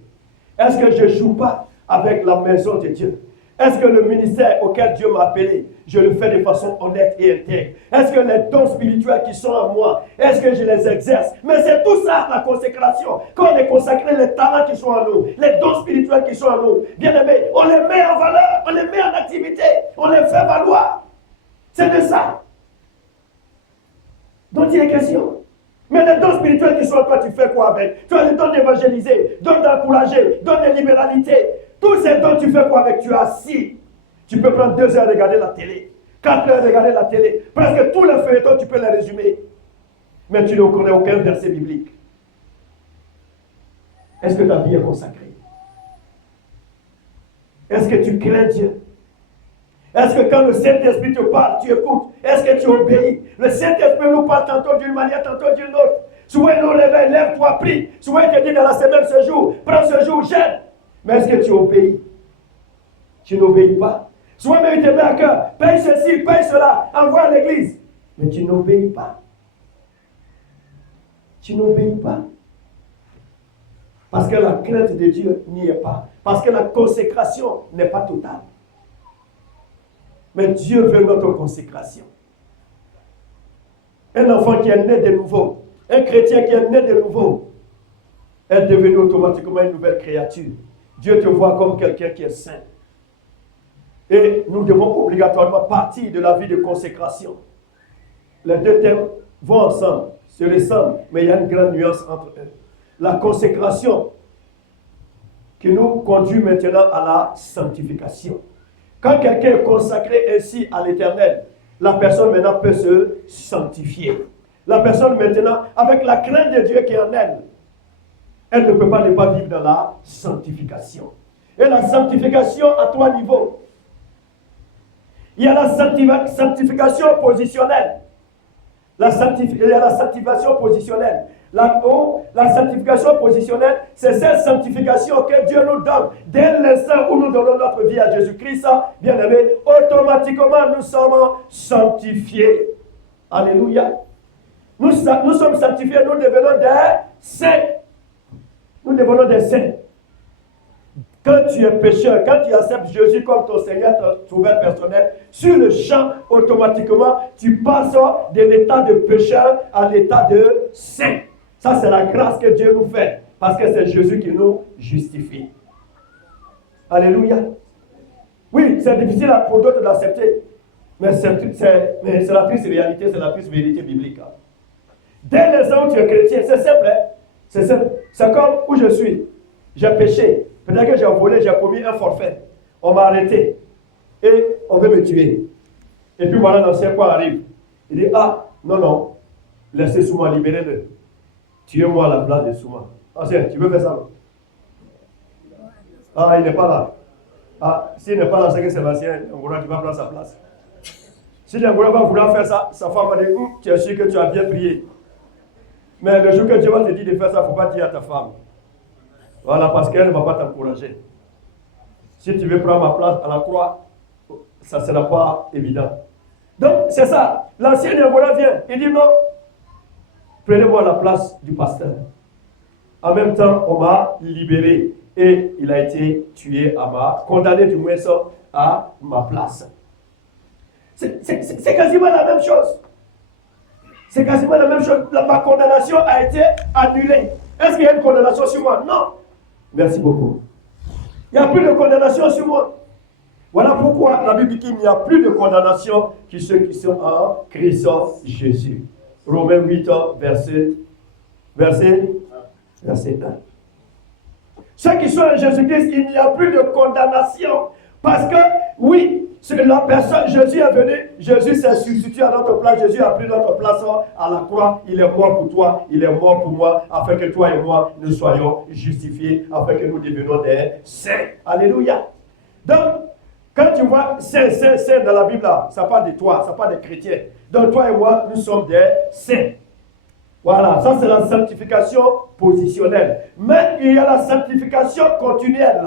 Est-ce que je ne joue pas avec la maison de Dieu? Est-ce que le ministère auquel Dieu m'a appelé, je le fais de façon honnête et intègre? Est-ce que les dons spirituels qui sont en moi, est-ce que je les exerce? Mais c'est tout ça, la consécration. Quand on est consacré, les talents qui sont en nous, les dons spirituels qui sont en nous, bien aimés, on les met en valeur, on les met en activité, on les fait valoir. C'est de ça dont il est question. Mais les dons spirituels qui sont en toi, tu fais quoi avec? Tu as le don d'évangéliser, don d'encourager, don de libéralité. Tous ces dons, tu fais quoi avec? Tu es assis. Tu peux prendre 2 heures à regarder la télé, 4 heures à regarder la télé. Presque tous les feuilletons, tu peux les résumer. Mais tu ne connais aucun verset biblique. Est-ce que ta vie est consacrée? Est-ce que tu crains Dieu? Est-ce que quand le Saint-Esprit te parle, tu écoutes? Est-ce que tu obéis? Le Saint-Esprit nous parle tantôt d'une manière, tantôt d'une autre. Souvent il nous réveille, lève-toi, prie. Souvent il te dit dans la semaine ce jour, prends ce jour, gêne. Mais est-ce que tu obéis? Tu n'obéis pas. Souvent même il te met à cœur, paye ceci, paye cela, envoie à l'église. Mais tu n'obéis pas. Tu n'obéis pas. Parce que la crainte de Dieu n'y est pas. Parce que la consécration n'est pas totale. Mais Dieu veut notre consécration. Un enfant qui est né de nouveau, un chrétien qui est né de nouveau, est devenu automatiquement une nouvelle créature. Dieu te voit comme quelqu'un qui est saint. Et nous devons obligatoirement partir de la vie de consécration. Les deux thèmes vont ensemble, se ressemblent, mais il y a une grande nuance entre eux. La consécration qui nous conduit maintenant à la sanctification. Quand quelqu'un est consacré ainsi à l'Éternel, la personne maintenant peut se sanctifier. La personne maintenant, avec la crainte de Dieu qui est en elle, elle ne peut pas ne pas vivre dans la sanctification. Et la sanctification à trois niveaux. Il y a la sanctification positionnelle. Il y a la sanctification positionnelle. La sanctification positionnelle, c'est cette sanctification que Dieu nous donne. Dès l'instant où nous donnons notre vie à Jésus-Christ, bien aimé, automatiquement nous sommes sanctifiés. Alléluia. Nous sommes sanctifiés, nous devenons des saints. Nous devenons des saints. Quand tu es pécheur, quand tu acceptes Jésus comme ton Seigneur, ton sauveur personnel, sur le champ, automatiquement, tu passes de l'état de pécheur à l'état de saint. Ça, c'est la grâce que Dieu nous fait, parce que c'est Jésus qui nous justifie. Alléluia. Oui, c'est difficile pour d'autres d'accepter, mais c'est la triste réalité, c'est la triste vérité biblique. Dès l'instant où tu es chrétien, c'est simple. Hein? C'est simple. C'est comme où je suis. J'ai péché. Peut-être que j'ai volé, j'ai commis un forfait. On m'a arrêté. Et on veut me tuer. Et puis voilà, l'ancien quoi arrive. Il dit, ah, non, laissez Souma, libérez-le. Tuez-moi à la place de Souma. Ancien, tu veux faire ça? Ah, il n'est pas là. Ah, s'il n'est pas là, c'est que c'est l'ancien. Ngora, tu vas prendre sa place. Si Ngora va vouloir faire ça, sa femme va dire, tu es sûr que tu as bien prié. Mais le jour que Dieu va te dire de faire ça, il ne faut pas dire à ta femme. Voilà, parce qu'elle ne va pas t'encourager. Si tu veux prendre ma place à la croix, ça ne sera pas évident. Donc, c'est ça. L'ancien Ngora vient. Il dit non. Prenez-moi la place du pasteur. En même temps, on m'a libéré. Et il a été tué condamné du moins à ma place. C'est quasiment la même chose. C'est quasiment la même chose. Ma condamnation a été annulée. Est-ce qu'il y a une condamnation sur moi? Non. Merci beaucoup. Il n'y a plus de condamnation sur moi. Voilà pourquoi la Bible dit qu'il n'y a plus de condamnation que ceux qui sont en Christ Jésus. Romains 8, verset 1. Ceux qui sont en Jésus-Christ, il n'y a plus de condamnation. Parce que, oui, la personne, Jésus est venu, Jésus s'est substitué à notre place, Jésus a pris notre place à la croix, il est mort pour toi, il est mort pour moi, afin que toi et moi, nous soyons justifiés, afin que nous devenions des saints. Alléluia. Donc, quand tu vois saint dans la Bible, ça parle de toi, ça parle des chrétiens. Donc, toi et moi, nous sommes des saints. Voilà, ça c'est la sanctification positionnelle. Mais il y a la sanctification continuelle.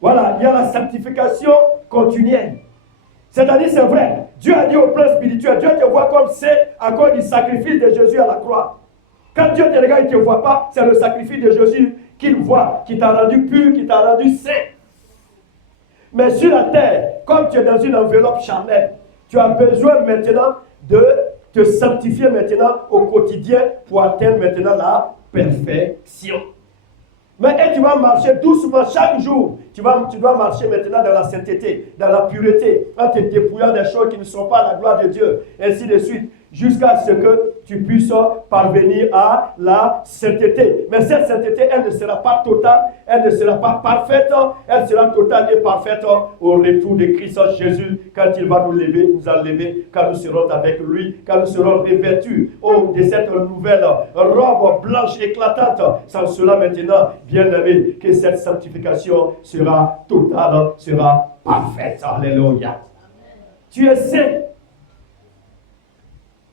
Voilà, il y a la sanctification continuelle. C'est-à-dire, c'est vrai, Dieu a dit au plan spirituel, Dieu te voit comme c'est à cause du sacrifice de Jésus à la croix. Quand Dieu te regarde, il ne te voit pas, c'est le sacrifice de Jésus qu'il voit, qui t'a rendu pur, qui t'a rendu saint. Mais sur la terre, comme tu es dans une enveloppe charnelle, tu as besoin maintenant de te sanctifier maintenant au quotidien pour atteindre maintenant la perfection. Mais tu vas marcher doucement chaque jour. Tu dois marcher maintenant dans la sainteté, dans la pureté, en te dépouillant des choses qui ne sont pas la gloire de Dieu, ainsi de suite, jusqu'à ce que tu puisses parvenir à la sainteté. Mais cette sainteté, elle ne sera pas totale, elle ne sera pas parfaite, elle sera totale et parfaite au retour de Christ Jésus, quand il va nous enlever, quand nous serons avec lui, quand nous serons revêtus de cette nouvelle robe blanche éclatante. Sans cela maintenant, bien aimé, que cette sanctification sera totale, sera parfaite. Alléluia. Tu es saint.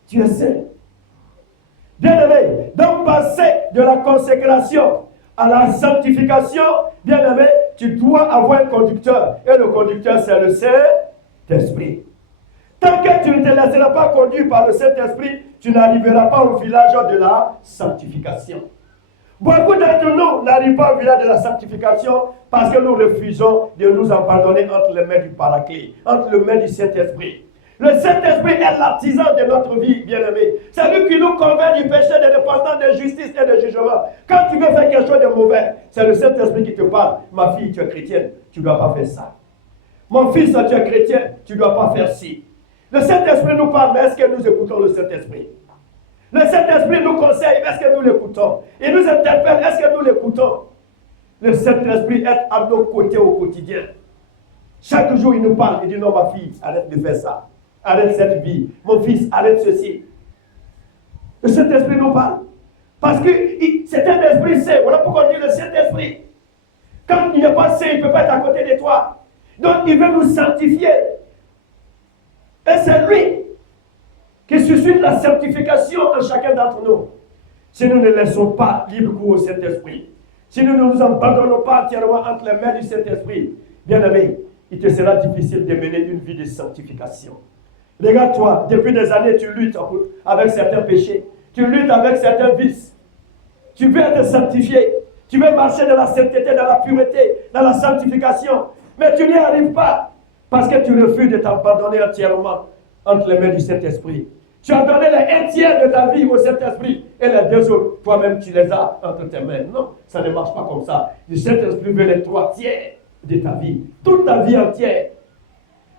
Tu es saint. Bien aimé, donc passer de la consécration à la sanctification, bien aimé, tu dois avoir un conducteur. Et le conducteur, c'est le Saint-Esprit. Tant que tu ne te laisseras pas conduire par le Saint-Esprit, tu n'arriveras pas au village de la sanctification. Beaucoup d'entre nous n'arrivent pas au village de la sanctification parce que nous refusons de nous abandonner entre les mains du Paraclet, entre les mains du Saint-Esprit. Le Saint-Esprit est l'artisan de notre vie, bien-aimé. C'est lui qui nous convainc du péché, de l'indépendance, de justice et de jugement. Quand tu veux faire quelque chose de mauvais, c'est le Saint-Esprit qui te parle. Ma fille, tu es chrétienne, tu ne dois pas faire ça. Mon fils, tu es chrétien, tu ne dois pas faire ci. Le Saint-Esprit nous parle, mais est-ce que nous écoutons le Saint-Esprit? Le Saint-Esprit nous conseille, est-ce que nous l'écoutons? Il nous interpelle, est-ce que nous l'écoutons? Le Saint-Esprit est à nos côtés au quotidien. Chaque jour, il nous parle. Il dit, non, ma fille, arrête de faire ça. Arrête cette vie. Mon fils, arrête ceci. Le Saint-Esprit nous parle. Parce que c'est un esprit saint. Voilà pourquoi on dit le Saint-Esprit. Quand il n'est pas saint, il ne peut pas être à côté de toi. Donc, il veut nous sanctifier. Et c'est lui qui suscite la sanctification en chacun d'entre nous. Si nous ne laissons pas libre cours au Saint-Esprit, si nous ne nous abandonnons pas entièrement entre les mains du Saint-Esprit, bien aimé, il te sera difficile de mener une vie de sanctification. Regarde-toi, depuis des années, tu luttes avec certains péchés. Tu luttes avec certains vices. Tu veux être sanctifié. Tu veux marcher dans la sainteté, dans la pureté, dans la sanctification. Mais tu n'y arrives pas parce que tu refuses de t'abandonner entièrement entre les mains du Saint-Esprit. Tu as donné les 1/3 de ta vie au Saint-Esprit et les 2 autres, toi-même, tu les as entre tes mains. Non, ça ne marche pas comme ça. Le Saint-Esprit veut les 3/3 de ta vie, toute ta vie entière.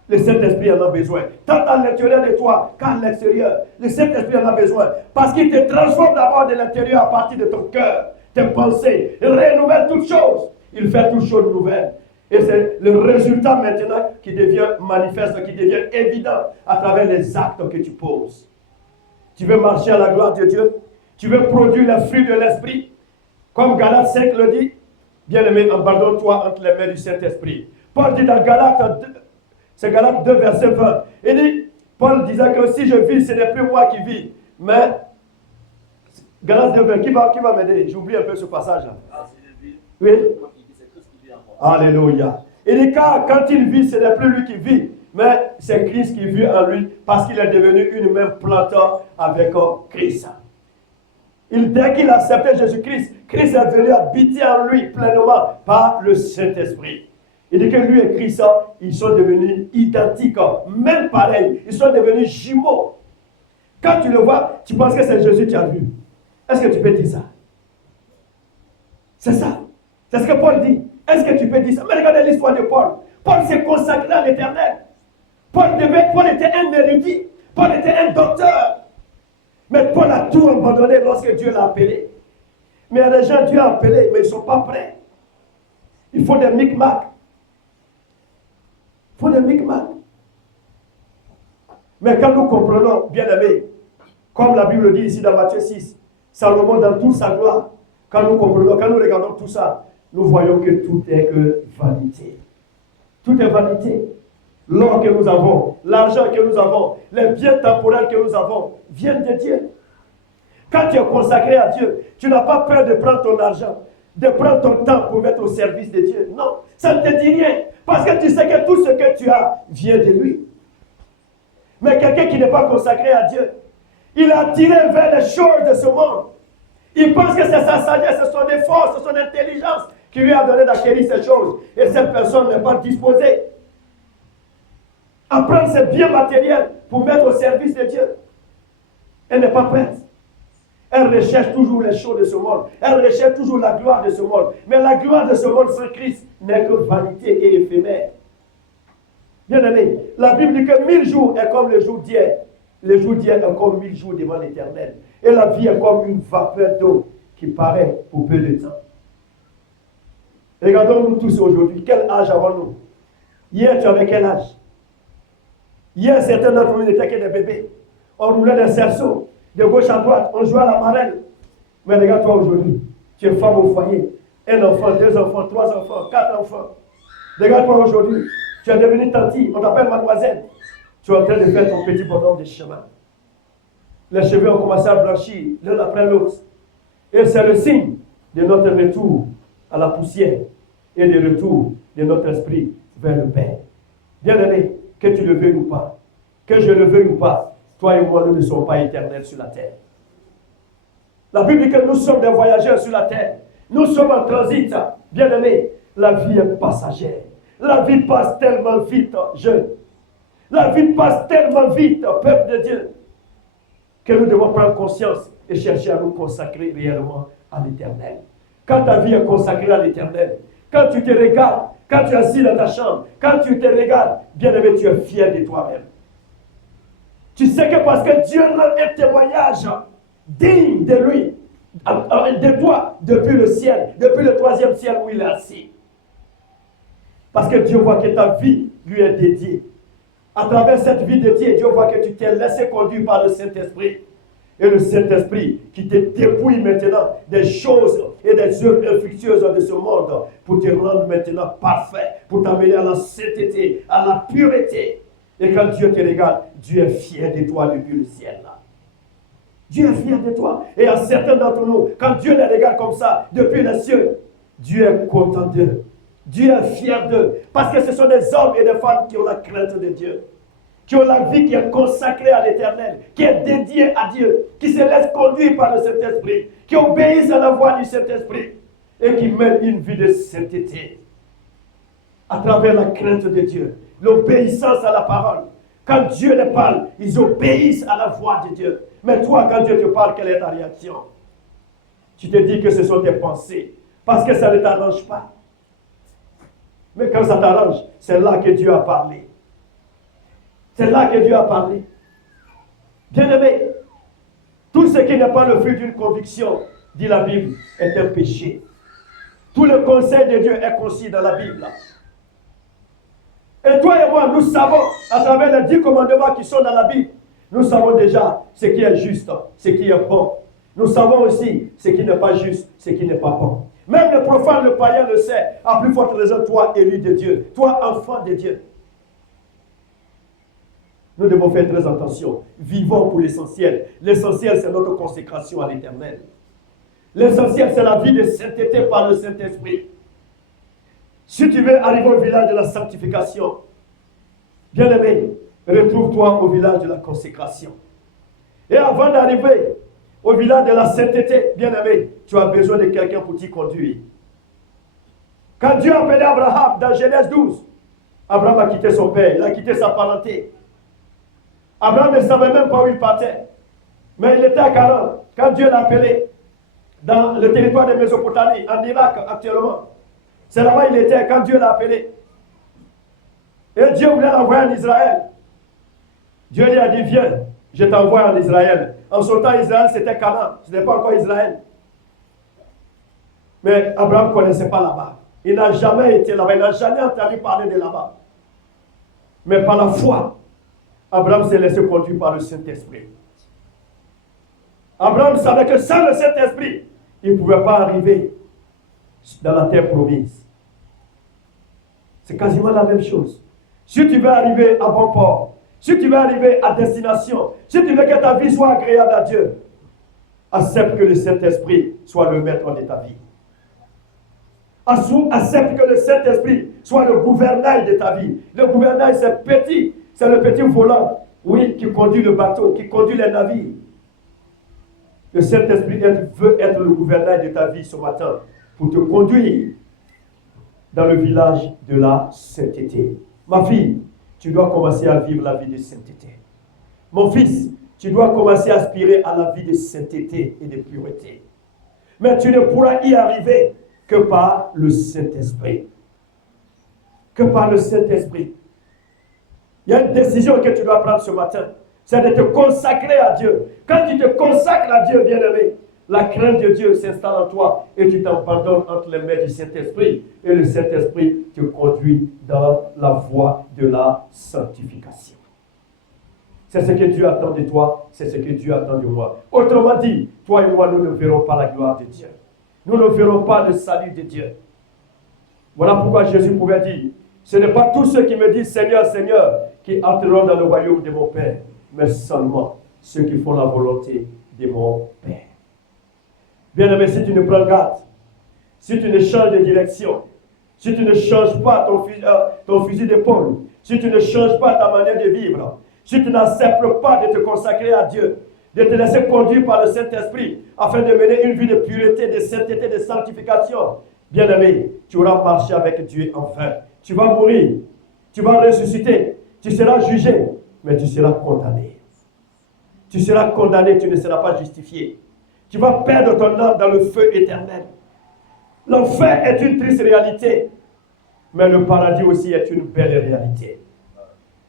Le Saint-Esprit en a besoin, tant à l'intérieur de toi qu'à l'extérieur. Le Saint-Esprit en a besoin, parce qu'il te transforme d'abord de l'intérieur à partir de ton cœur, tes pensées. Il renouvelle toutes choses. Il fait toutes choses nouvelles. Et c'est le résultat maintenant qui devient manifeste, qui devient évident à travers les actes que tu poses. Tu veux marcher à la gloire de Dieu? Tu veux produire les fruits de l'Esprit? Comme Galates 5 le dit, bien-aimé, abandonne-toi entre les mains du Saint-Esprit. Paul dit dans Galates 2, c'est Galates 2, verset 20. Il dit, Paul disait que si je vis, ce n'est plus moi qui vis, mais Galates 2, 20, qui va m'aider? J'oublie un peu ce passage-là. Oui. Alléluia. Il dit car quand il vit, ce n'est plus lui qui vit, mais c'est Christ qui vit en lui, parce qu'il est devenu une même planteur avec Christ. Dès qu'il a accepté Jésus-Christ, Christ est venu habiter en lui pleinement par le Saint-Esprit. Il dit que lui et Christ, ils sont devenus identiques, même pareils. Ils sont devenus jumeaux. Quand tu le vois, tu penses que c'est Jésus que tu as vu. Est-ce que tu peux dire ça? C'est ça. C'est ce que Paul dit. Est-ce que tu peux dire ça? Mais regardez l'histoire de Paul. Paul s'est consacré à l'Éternel. Paul était un érudit. Paul était un docteur. Mais Paul a tout abandonné lorsque Dieu l'a appelé. Mais il y a des gens, Dieu a appelé, mais ils ne sont pas prêts. Il faut des micmacs. Il faut des micmacs. Mais quand nous comprenons, bien aimé, comme la Bible dit ici dans Matthieu 6, Salomon dans toute sa gloire, quand nous comprenons, quand nous regardons tout ça, nous voyons que tout est que vanité. Tout est vanité. L'or que nous avons, l'argent que nous avons, les biens temporels que nous avons, viennent de Dieu. Quand tu es consacré à Dieu, tu n'as pas peur de prendre ton argent, de prendre ton temps pour mettre au service de Dieu. Non, ça ne te dit rien. Parce que tu sais que tout ce que tu as vient de lui. Mais quelqu'un qui n'est pas consacré à Dieu, il est attiré vers les choses de ce monde. Il pense que c'est sa sagesse, c'est son effort, c'est son intelligence qui lui a donné d'acquérir ces choses. Et cette personne n'est pas disposée à prendre ses biens matériels pour mettre au service de Dieu. Elle n'est pas prête. Elle recherche toujours les choses de ce monde. Elle recherche toujours la gloire de ce monde. Mais la gloire de ce monde sans Christ n'est que vanité et éphémère. Bien aimé, la Bible dit que 1000 jours est comme le jour d'hier. Le jour d'hier est comme 1000 jours devant l'Éternel. Et la vie est comme une vapeur d'eau qui paraît pour peu de temps. Regardons-nous tous aujourd'hui. Quel âge avons-nous? Hier, tu avais quel âge? Hier, certains d'entre nous n'étaient que des bébés. On roulait des cerceaux, de gauche à droite, on jouait à la marelle. Mais regarde-toi aujourd'hui. Tu es femme au foyer. 1 enfant, 2 enfants, 3 enfants, 4 enfants. Regarde-toi aujourd'hui. Tu es devenue tantine, on t'appelle mademoiselle. Tu es en train de faire ton petit bonhomme de chemin. Les cheveux ont commencé à blanchir l'un après l'autre. Et c'est le signe de notre retour à la poussière et de retour de notre esprit vers le Père. Bien-aimé, que tu le veuilles ou pas, que je le veuille ou pas, toi et moi, nous ne sommes pas éternels sur la terre. La Bible dit que nous sommes des voyageurs sur la terre. Nous sommes en transit. Bien-aimé, la vie est passagère. La vie passe tellement vite, jeune. La vie passe tellement vite, peuple de Dieu, que nous devons prendre conscience et chercher à nous consacrer réellement à l'Éternel. Quand ta vie est consacrée à l'Éternel, quand tu te regardes, quand tu es assis dans ta chambre, quand tu te regardes, bien-aimé, tu es fier de toi-même. Tu sais que parce que Dieu rend un témoignage digne de lui, de toi, depuis le ciel, depuis le 3e ciel où il est assis. Parce que Dieu voit que ta vie lui est dédiée. À travers cette vie dédiée, Dieu voit que tu t'es laissé conduire par le Saint-Esprit. Et le Saint-Esprit qui te dépouille maintenant des choses et des œuvres infructueuses de ce monde pour te rendre maintenant parfait, pour t'amener à la sainteté, à la pureté. Et quand Dieu te regarde, Dieu est fier de toi depuis le ciel. Là. Dieu est fier de toi. Et à certains d'entre nous, quand Dieu les regarde comme ça, depuis les cieux, Dieu est content d'eux. Dieu est fier d'eux. Parce que ce sont des hommes et des femmes qui ont la crainte de Dieu. Qui ont la vie qui est consacrée à l'Éternel, qui est dédiée à Dieu, qui se laisse conduire par le Saint-Esprit, qui obéissent à la voix du Saint-Esprit et qui mènent une vie de sainteté à travers la crainte de Dieu, l'obéissance à la parole. Quand Dieu les parle, ils obéissent à la voix de Dieu. Mais toi, quand Dieu te parle, quelle est ta réaction? Tu te dis que ce sont tes pensées, parce que ça ne t'arrange pas. Mais quand ça t'arrange, c'est là que Dieu a parlé. C'est là que Dieu a parlé. Bien-aimé, tout ce qui n'est pas le fruit d'une conviction, dit la Bible, est un péché. Tout le conseil de Dieu est concis dans la Bible. Et toi et moi, nous savons, à travers les 10 commandements qui sont dans la Bible, nous savons déjà ce qui est juste, ce qui est bon. Nous savons aussi ce qui n'est pas juste, ce qui n'est pas bon. Même le profane, le païen le sait, à plus forte raison, toi, élu de Dieu, toi, enfant de Dieu. Nous devons faire très attention. Vivons pour l'essentiel. L'essentiel, c'est notre consécration à l'Éternel. L'essentiel, c'est la vie de sainteté par le Saint-Esprit. Si tu veux arriver au village de la sanctification, bien-aimé, retrouve-toi au village de la consécration. Et avant d'arriver au village de la sainteté, bien-aimé, tu as besoin de quelqu'un pour t'y conduire. Quand Dieu a appelé Abraham dans Genèse 12, Abraham a quitté son père, il a quitté sa parenté. Abraham ne savait même pas où il partait. Mais il était à Canaan quand Dieu l'a appelé dans le territoire de Mésopotamie, en Irak actuellement. C'est là-bas il était quand Dieu l'a appelé. Et Dieu voulait l'envoyer en Israël. Dieu lui a dit, viens, je t'envoie en Israël. En son temps, Israël, c'était Canaan. Ce n'est pas encore Israël. Mais Abraham ne connaissait pas là-bas. Il n'a jamais été là-bas. Il n'a jamais entendu parler de là-bas. Mais par la foi, Abraham s'est laissé conduire par le Saint-Esprit. Abraham savait que sans le Saint-Esprit, il ne pouvait pas arriver dans la terre promise. C'est quasiment la même chose. Si tu veux arriver à bon port, si tu veux arriver à destination, si tu veux que ta vie soit agréable à Dieu, accepte que le Saint-Esprit soit le maître de ta vie. Accepte que le Saint-Esprit soit le gouvernail de ta vie. Le gouvernail, c'est petit. C'est le petit volant, oui, qui conduit le bateau, qui conduit les navires. Le Saint-Esprit veut être le gouvernail de ta vie ce matin pour te conduire dans le village de la sainteté. Ma fille, tu dois commencer à vivre la vie de sainteté. Mon fils, tu dois commencer à aspirer à la vie de sainteté et de pureté. Mais tu ne pourras y arriver que par le Saint-Esprit. Que par le Saint-Esprit. Il y a une décision que tu dois prendre ce matin. C'est de te consacrer à Dieu. Quand tu te consacres à Dieu, bien-aimé, la crainte de Dieu s'installe en toi et tu t'abandonnes entre les mains du Saint-Esprit. Et le Saint-Esprit te conduit dans la voie de la sanctification. C'est ce que Dieu attend de toi, c'est ce que Dieu attend de moi. Autrement dit, toi et moi, nous ne verrons pas la gloire de Dieu. Nous ne verrons pas le salut de Dieu. Voilà pourquoi Jésus pouvait dire, ce n'est pas tous ceux qui me disent Seigneur, Seigneur, qui entreront dans le royaume de mon Père, mais seulement ceux qui font la volonté de mon Père. Bien-aimé, si tu ne prends garde, si tu ne changes de direction, si tu ne changes pas ton fusil d'épaule, si tu ne changes pas ta manière de vivre, si tu n'acceptes pas de te consacrer à Dieu, de te laisser conduire par le Saint-Esprit, afin de mener une vie de pureté, de sainteté, de sanctification, bien-aimé, tu auras marché avec Dieu enfin. Tu vas mourir, tu vas ressusciter, Tu seras jugé, mais tu seras condamné. Tu seras condamné, tu ne seras pas justifié. Tu vas perdre ton âme dans le feu éternel. L'enfer est une triste réalité, mais le paradis aussi est une belle réalité.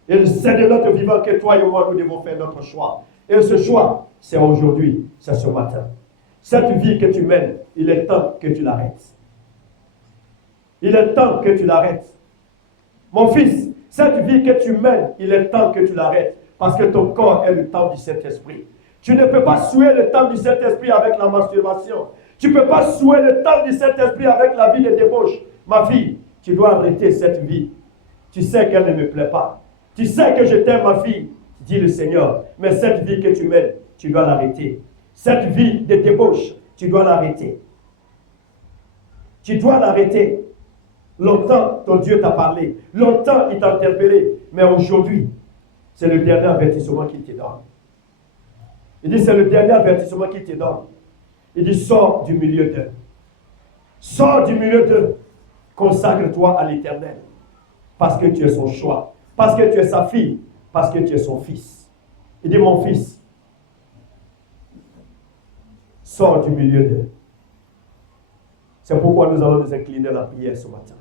Et c'est de notre vivant que toi et moi, nous devons faire notre choix. Et ce choix, c'est aujourd'hui, c'est ce matin. Cette vie que tu mènes, il est temps que tu l'arrêtes. Il est temps que tu l'arrêtes. Mon fils, cette vie que tu mènes, il est temps que tu l'arrêtes. Parce que ton corps est le temple du Saint-Esprit. Tu ne peux pas souiller le temple du Saint-Esprit avec la masturbation. Tu ne peux pas souiller le temple du Saint-Esprit avec la vie de débauche. Ma fille, tu dois arrêter cette vie. Tu sais qu'elle ne me plaît pas. Tu sais que je t'aime, ma fille, dit le Seigneur. Mais cette vie que tu mènes, tu dois l'arrêter. Cette vie de débauche, tu dois l'arrêter. Tu dois l'arrêter. Longtemps, ton Dieu t'a parlé. Longtemps, il t'a interpellé. Mais aujourd'hui, c'est le dernier avertissement qu'il te donne. Il dit, c'est le dernier avertissement qu'il te donne. Il dit, sors du milieu d'eux. Sors du milieu d'eux. Consacre-toi à l'Éternel. Parce que tu es son choix. Parce que tu es sa fille. Parce que tu es son fils. Il dit, mon fils, sors du milieu d'eux. C'est pourquoi nous allons nous incliner à la prière ce matin.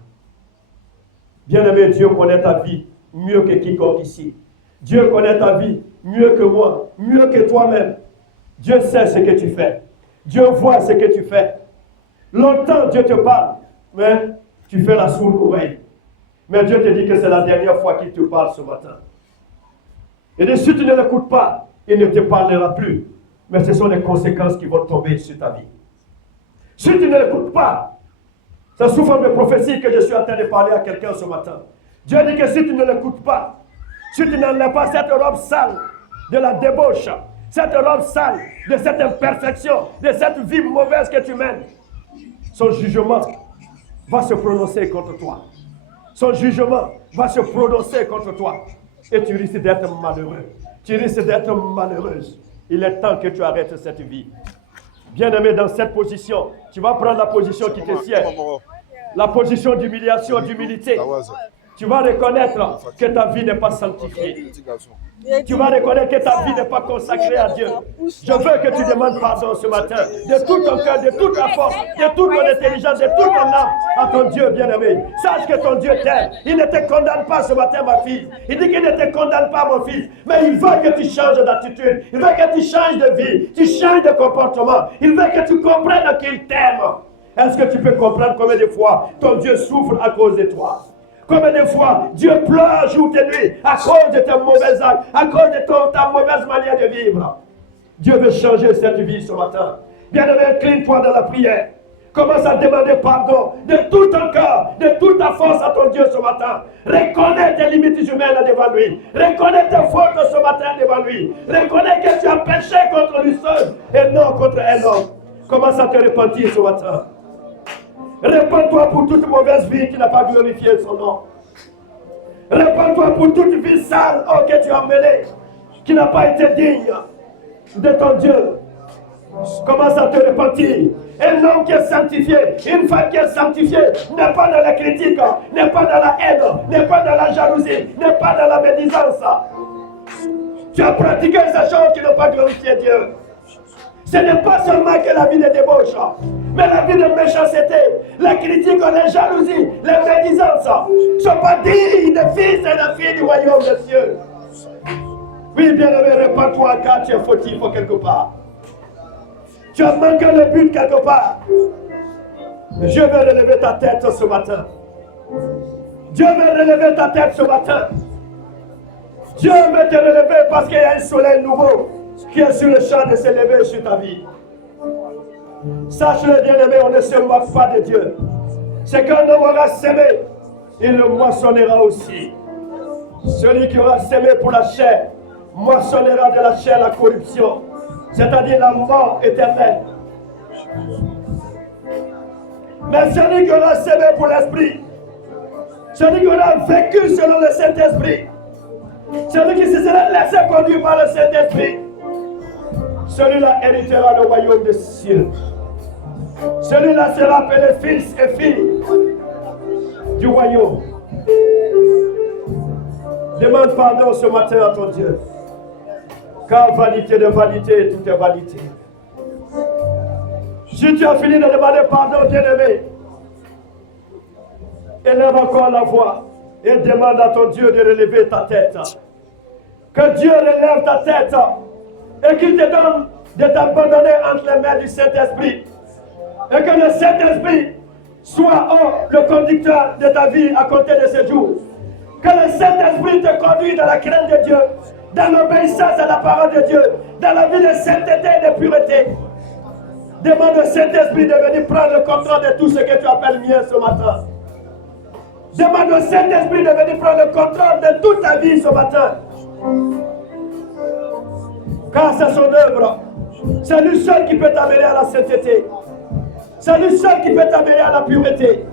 Bien-aimé, Dieu connaît ta vie mieux que quiconque ici. Dieu connaît ta vie mieux que moi, mieux que toi-même. Dieu sait ce que tu fais. Dieu voit ce que tu fais. Longtemps, Dieu te parle, mais tu fais la sourde oreille. Mais Dieu te dit que c'est la dernière fois qu'il te parle ce matin. Et si tu ne l'écoutes pas, il ne te parlera plus. Mais ce sont les conséquences qui vont tomber sur ta vie. Si tu ne l'écoutes pas, c'est sous forme de prophétie que je suis en train de parler à quelqu'un ce matin. Dieu dit que si tu ne l'écoutes pas, si tu n'enlèves pas cette robe sale de la débauche, cette robe sale de cette imperfection, de cette vie mauvaise que tu mènes, son jugement va se prononcer contre toi. Son jugement va se prononcer contre toi. Et tu risques d'être malheureux. Tu risques d'être malheureuse. Il est temps que tu arrêtes cette vie. Bien-aimé, dans cette position, tu vas prendre la position qui te sied. La position d'humiliation, d'humilité. Tu vas reconnaître que ta vie n'est pas sanctifiée. Tu vas reconnaître que ta vie n'est pas consacrée à Dieu. Je veux que tu demandes pardon ce matin, de tout ton cœur, de toute ta force, de toute ton intelligence, de toute ton âme à ton Dieu bien-aimé. Sache que ton Dieu t'aime. Il ne te condamne pas ce matin, ma fille. Il dit qu'il ne te condamne pas, mon fils. Mais il veut que tu changes d'attitude. Il veut que tu changes de vie. Tu changes de comportement. Il veut que tu comprennes qu'il t'aime. Est-ce que tu peux comprendre combien de fois ton Dieu souffre à cause de toi? Combien de fois Dieu pleure jour et nuit à cause de tes mauvais actes, à cause de ta mauvaise manière de vivre. Dieu veut changer cette vie ce matin. Bien-aimé, incline-toi dans la prière. Commence à demander pardon de tout ton cœur, de toute ta force à ton Dieu ce matin. Reconnais tes limites humaines devant lui. Reconnais tes fautes ce matin devant lui. Reconnais que tu as péché contre lui seul et non contre un homme. Commence à te repentir ce matin. Répands-toi pour toute mauvaise vie qui n'a pas glorifié son nom. Répands-toi pour toute vie sale que tu as menée, qui n'a pas été digne de ton Dieu. Commence à te repentir. Un homme qui est sanctifié, une femme qui est sanctifiée, n'est pas dans la critique, n'est pas dans la haine, n'est pas dans la jalousie, n'est pas dans la médisance. Tu as pratiqué ces choses qui n'ont pas glorifié Dieu. Ce n'est pas seulement que la vie de débauche, mais la vie de méchanceté, la critique, les jalousies, les médisances ne sont pas dignes des fils et des filles du royaume des cieux. Oui, bien-aimé, répands-toi car tu es fautif quelque part. Tu as manqué le but quelque part. Je vais relever ta tête ce matin. Dieu veut relever ta tête ce matin. Dieu veut te relever parce qu'il y a un soleil nouveau qui est sur le champ de s'élever sur ta vie. Sache-le, bien-aimé, on ne se moque pas de Dieu. C'est qu'un homme aura sémé, il le moissonnera aussi. Celui qui aura sémé pour la chair, moissonnera de la chair la corruption, c'est-à-dire la mort éternelle. Mais celui qui aura sémé pour l'esprit, celui qui aura vécu selon le Saint-Esprit, celui qui se sera laissé conduire par le Saint-Esprit, celui-là héritera le royaume des cieux. Celui-là sera appelé fils et fille du royaume Demande pardon ce matin à ton Dieu. Car vanité de vanité, tout est vanité. Si tu as fini de demander pardon, bien-aimé, élève encore la voix et demande à ton Dieu de relever ta tête. Que Dieu relève ta tête et qu'il te donne de t'abandonner entre les mains du Saint-Esprit. Et que le Saint-Esprit soit le conducteur de ta vie à compter de ces jours. Que le Saint-Esprit te conduise dans la crainte de Dieu, dans l'obéissance à la parole de Dieu, dans la vie de sainteté et de pureté. Demande au Saint-Esprit de venir prendre le contrôle de tout ce que tu appelles mien ce matin. Demande au Saint-Esprit de venir prendre le contrôle de toute ta vie ce matin. Car c'est son œuvre. C'est lui seul qui peut t'amener à la sainteté. C'est lui seul qui peut t'amener à la pureté.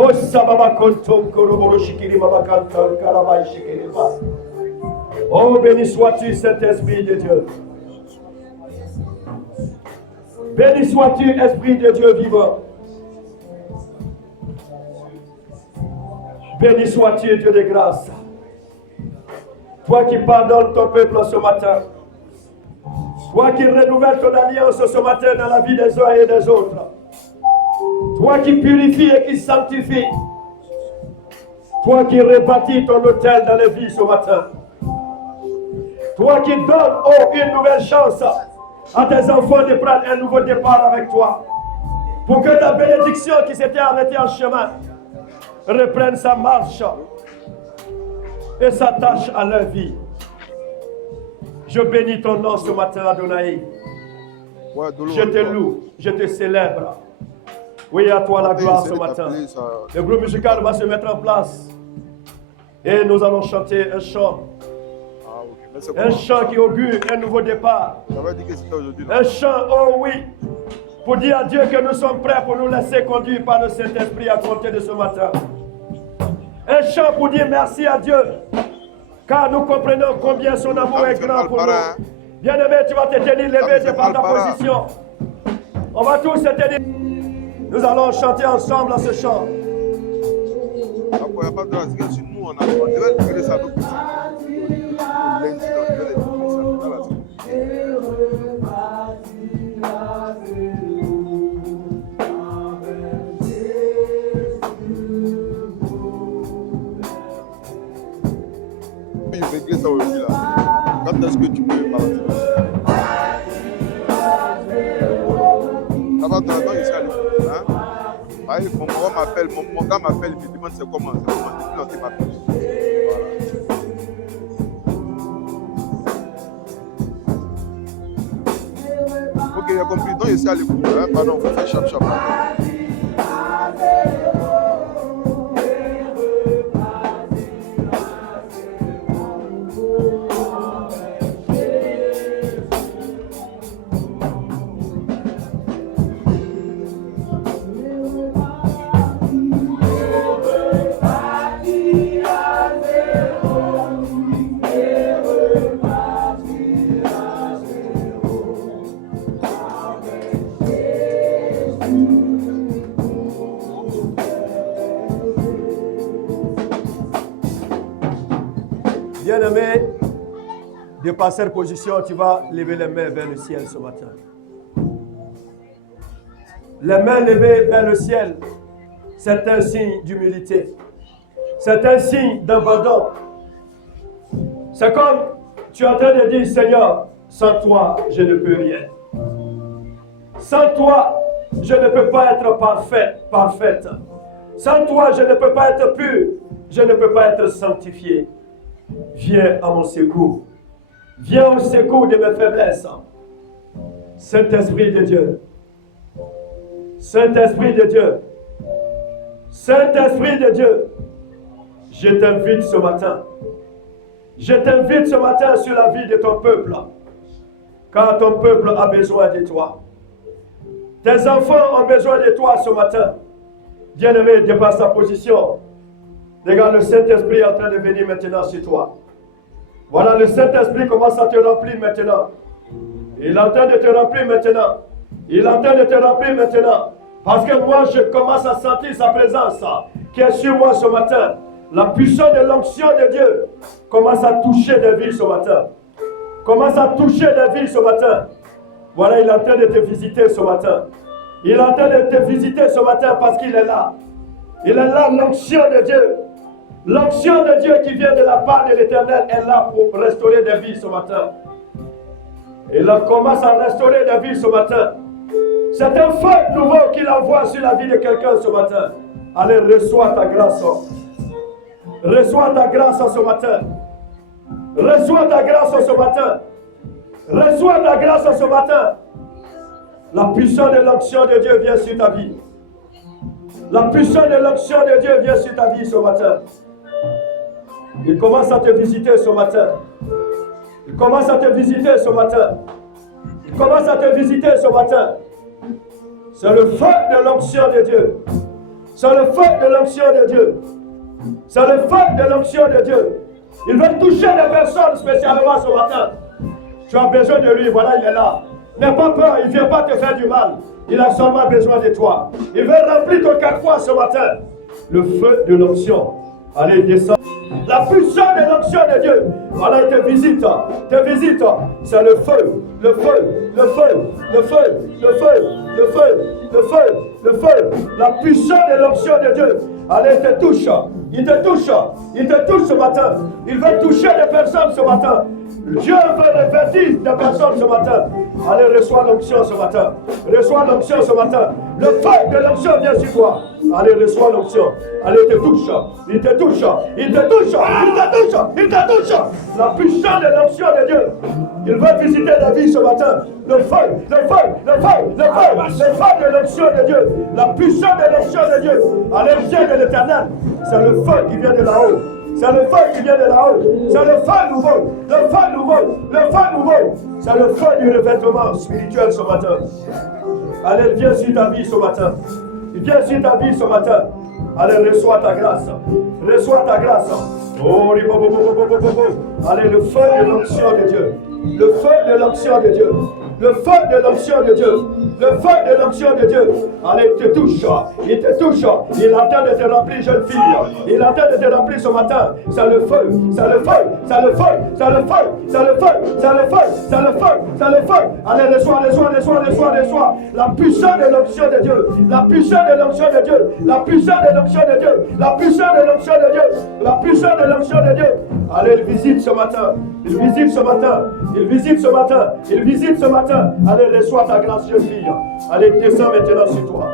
Oh sababa kontom koroboro shikiri mama kantan karabai shikiri ba. Oh béni sois-tu Saint-Esprit de Dieu. Béni sois-tu Esprit de Dieu vivant. Béni sois-tu Dieu de grâce. Toi qui pardonnes ton peuple ce matin. Toi qui renouvelles ton alliance ce matin dans la vie des uns et des autres. Toi qui purifies et qui sanctifies. Toi qui rebâtis ton autel dans les vies ce matin. Toi qui donnes une nouvelle chance à tes enfants de prendre un nouveau départ avec toi. Pour que ta bénédiction qui s'était arrêtée en chemin reprenne sa marche et s'attache à leur vie. Je bénis ton nom ce matin, Adonai. Je te loue, je te célèbre. Oui, à toi la gloire ce matin. Le groupe musical va se mettre en place. Et nous allons chanter un chant. Un chant qui augure un nouveau départ. Un chant, oh oui, pour dire à Dieu que nous sommes prêts pour nous laisser conduire par le Saint-Esprit à compter de ce matin. Un chant pour dire merci à Dieu. Car nous comprenons combien son amour est grand pour nous. Bien-aimé, tu vas te tenir levé de par ta position. On va tous se tenir. Nous allons chanter ensemble à ce chant. Régler ça aussi là. Quand est-ce que tu peux parler? Ça va dans le temps ici à l'époque. Hein? Mon gars m'appelle, il me demande c'est comment. Non, il m'appelle. Ok, il a compris. Donc ici à l'époque. Hein? Pardon, on va faire chap. Bien-aimé, de par cette position, tu vas lever les mains vers le ciel ce matin. Les mains levées vers le ciel, c'est un signe d'humilité. C'est un signe d'abandon. C'est comme tu es en train de dire, Seigneur, sans toi, je ne peux rien. Sans toi, je ne peux pas être parfaite. Sans toi, je ne peux pas être pur. Je ne peux pas être sanctifié. Viens à mon secours. Viens au secours de mes faiblesses. Saint-Esprit de Dieu. Saint-Esprit de Dieu. Saint-Esprit de Dieu. Je t'invite ce matin. Je t'invite ce matin sur la vie de ton peuple. Car ton peuple a besoin de toi. Tes enfants ont besoin de toi ce matin. Bien-aimé, dépasse ta position. Regarde, le Saint-Esprit est en train de venir maintenant sur toi. Voilà, le Saint-Esprit commence à te remplir maintenant. Il est en train de te remplir maintenant. Il est en train de te remplir maintenant. Parce que moi, je commence à sentir sa présence qui est sur moi ce matin. La puissance de l'onction de Dieu commence à toucher des vies ce matin. Commence à toucher des vies ce matin. Voilà, il est en train de te visiter ce matin. Il est en train de te visiter ce matin parce qu'il est là. Il est là, l'onction de Dieu. L'onction de Dieu qui vient de la part de l'Éternel est là pour restaurer des vies ce matin. Il commence à restaurer des vies ce matin. C'est un feu nouveau qu'il envoie sur la vie de quelqu'un ce matin. Allez, reçois ta grâce. Reçois ta grâce ce matin. Reçois ta grâce ce matin. Reçois ta grâce ce matin. La puissance de l'onction de Dieu vient sur ta vie. La puissance de l'onction de Dieu vient sur ta vie ce matin. Il commence à te visiter ce matin. Il commence à te visiter ce matin. Il commence à te visiter ce matin. C'est le feu de l'onction de Dieu. C'est le feu de l'onction de Dieu. C'est le feu de l'onction de Dieu. Il veut toucher les personnes spécialement ce matin. Tu as besoin de lui, voilà, il est là. N'aie pas peur, il ne vient pas te faire du mal. Il a seulement besoin de toi. Il veut remplir ton carquois ce matin. Le feu de l'onction. Allez, descends. La puissance de l'onction de Dieu. Voilà, il te visite. Te visite. C'est le feu. Le feu. Le feu. Le feu. Le feu. Le feu. Le feu. Le feu. La puissance de l'onction de Dieu. Allez, il te touche. Il te touche. Il te touche ce matin. Il veut toucher des personnes ce matin. Dieu veut revêtir des personnes ce matin. Allez, reçois l'onction ce matin. Reçois l'onction ce matin. Le feu de l'onction vient sur toi. Allez, reçois l'onction. Allez, il te touche. Il te touche. Il te touche. Il te touche. Il te touche. La puissance de l'onction de Dieu. Il veut visiter la vie ce matin. Le feu, le feu, le feu, le feu. Le feu de l'onction de Dieu. La puissance de l'onction de Dieu. Allez, viens de l'Éternel. C'est le feu qui vient de là-haut. C'est le feu qui vient de là-haut. C'est le feu nouveau. Le feu nouveau. Le feu nouveau. C'est le feu du revêtement spirituel ce matin. Allez, viens sur ta vie ce matin. Viens sur ta vie ce matin. Allez, reçois ta grâce. Reçois ta grâce. Oh, allez, le feu de l'onction de Dieu. Le feu de l'onction de Dieu. Le feu de l'onction de Dieu. Le feu de l'onction de Dieu. Allez, il te touche. Il te touche. Il est en train de te remplir, jeune fille. Il est en train de te remplir ce matin. C'est le feu. C'est le feu. C'est le feu. C'est le feu. C'est le feu. C'est le feu. C'est le feu. C'est le feu. Allez, reçois, reçois, reçois, reçois, reçois. La puissance de l'onction de Dieu. La puissance de l'onction de Dieu. La puissance de l'onction de Dieu. La puissance de l'onction de Dieu. La puissance de l'onction de Dieu. Allez, il visite ce matin. Il visite ce matin. Il visite ce matin. Il visite ce matin. Allez, reçois ta grâce, jeune fille. Allez, descends maintenant sur toi.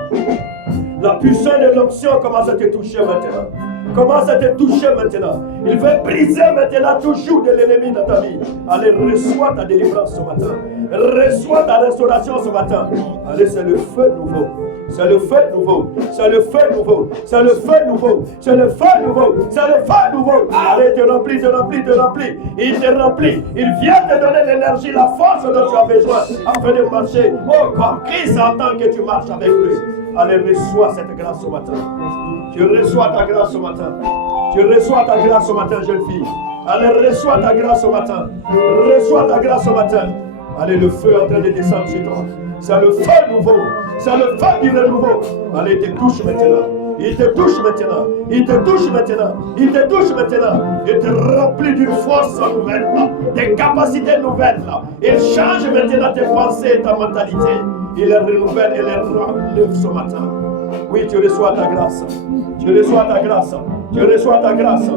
La puissance de l'onction commence à te toucher maintenant. Commence à te toucher maintenant. Il veut briser maintenant tout joug de l'ennemi dans ta vie. Allez, reçois ta délivrance ce matin. Reçois ta restauration ce matin. Allez, c'est le feu nouveau. C'est le feu nouveau. C'est le feu nouveau. C'est le feu nouveau. C'est le feu nouveau. C'est le feu nouveau. Allez, te remplis, te remplis, te remplis. Il te remplit. Il vient te donner l'énergie, la force dont tu as besoin afin de marcher. Oh, comme Christ entend que tu marches avec lui. Allez, reçois cette grâce ce matin. Tu reçois ta grâce ce matin. Tu reçois ta grâce ce matin, jeune fille. Allez, reçois ta grâce ce matin. Reçois ta grâce ce matin. Allez, le feu est en train de descendre sur toi. C'est le feu nouveau. C'est le feu du renouveau. Allez, il te touche maintenant. Il te touche maintenant. Il te touche maintenant. Il te touche maintenant. Il te remplit d'une force nouvelle, des capacités nouvelles. Il change maintenant tes pensées et ta mentalité. Il les renouvelle et les rend neuves ce matin. Oui, tu reçois ta grâce. Tu reçois ta grâce. Tu reçois ta grâce.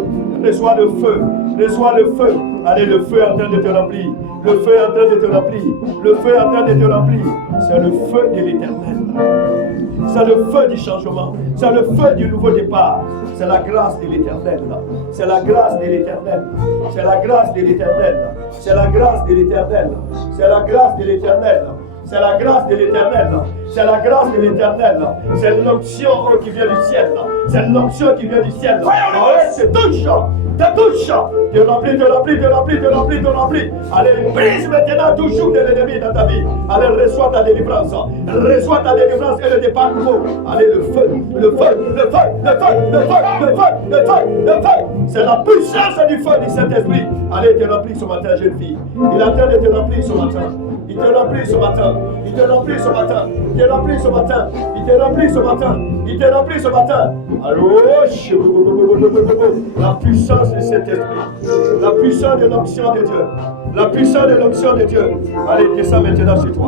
Reçois le feu. Reçois le feu. Allez, le feu est en train de te remplir. Le feu est en train de te remplir. Le feu est en train de te remplir. C'est le feu de l'Éternel. C'est le feu du changement. C'est le feu du nouveau départ. C'est la grâce de l'Éternel. C'est la grâce de l'Éternel. C'est la grâce de l'Éternel. C'est la grâce de l'Éternel. C'est la grâce de l'Éternel. C'est la grâce de l'Éternel. C'est la grâce de l'Éternel. C'est l'onction qui vient du ciel. C'est l'onction qui vient du ciel. C'est touche. Te touche. Te remplis, te remplis, te remplis, te remplis, te remplis. Allez, brise maintenant tout joug de l'ennemi dans ta vie. Allez, reçois ta délivrance. Reçois ta délivrance et le départ nouveau. Allez, le feu, le feu, le feu, le feu, le feu, le feu, le feu, le feu. C'est la puissance du feu du Saint-Esprit. Allez, te remplis ce matin, jeune fille. Il est en train de te remplir ce matin. Il te remplit ce matin. Il te remplit ce matin. Il te remplit ce matin. Il te remplit ce matin. Il te remplit ce matin. Allô, la puissance de cet esprit. La puissance de l'onction de Dieu. La puissance de l'onction de Dieu. Allez, descends maintenant sur toi.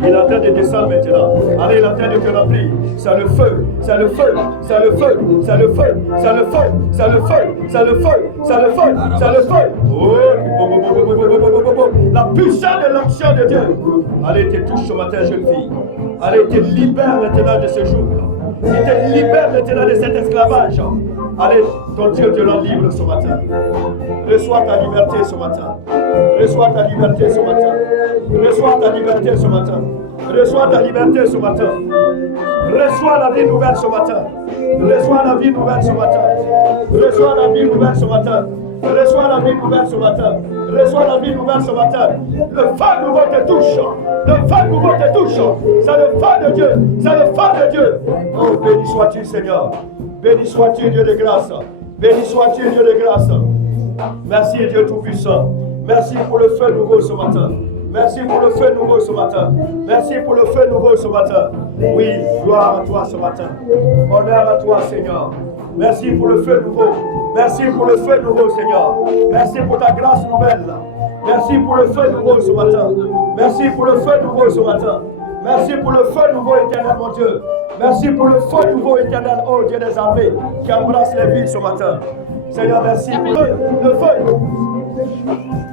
Il est en train de descendre maintenant. Allez, il est en train de te remplir. C'est le feu. C'est le feu. C'est le feu. C'est le feu. C'est le feu. C'est le feu. C'est le feu. C'est le feu. C'est le feu. Oh, la puissance de l'onction de Dieu. Allez, te touche ce matin, jeune fille. Allez, te libère maintenant de ce jour. Il te libère maintenant de cet esclavage. Allez, ton Dieu te rend libre ce matin. Reçois ta liberté ce matin. Reçois ta liberté ce matin. Reçois ta liberté ce matin. Reçois ta liberté ce matin. Reçois la vie nouvelle ce matin. Reçois la vie nouvelle ce matin. Reçois la vie nouvelle ce matin. Reçois la vie nouvelle ce matin. Reçois la vie nouvelle ce matin. Le feu nouveau te touche. Le feu nouveau te touche. C'est le feu de Dieu. C'est le feu de Dieu. Oh, béni sois-tu, Seigneur. Béni sois-tu, Dieu de grâce. Béni sois-tu, Dieu de grâce. Merci, Dieu Tout-Puissant. Merci pour le feu nouveau ce matin. Merci pour le feu nouveau ce matin. Merci pour le feu nouveau ce matin. Oui, gloire à toi ce matin. Honneur à toi, Seigneur. Merci pour le feu nouveau. Merci pour le feu nouveau, Seigneur. Merci pour ta grâce nouvelle. Merci pour le feu nouveau ce matin. Merci pour le feu nouveau ce matin. Merci pour le feu nouveau éternel, mon Dieu. Merci pour le feu nouveau éternel, oh Dieu des armées, qui embrasse les vies ce matin. Seigneur, merci pour le feu.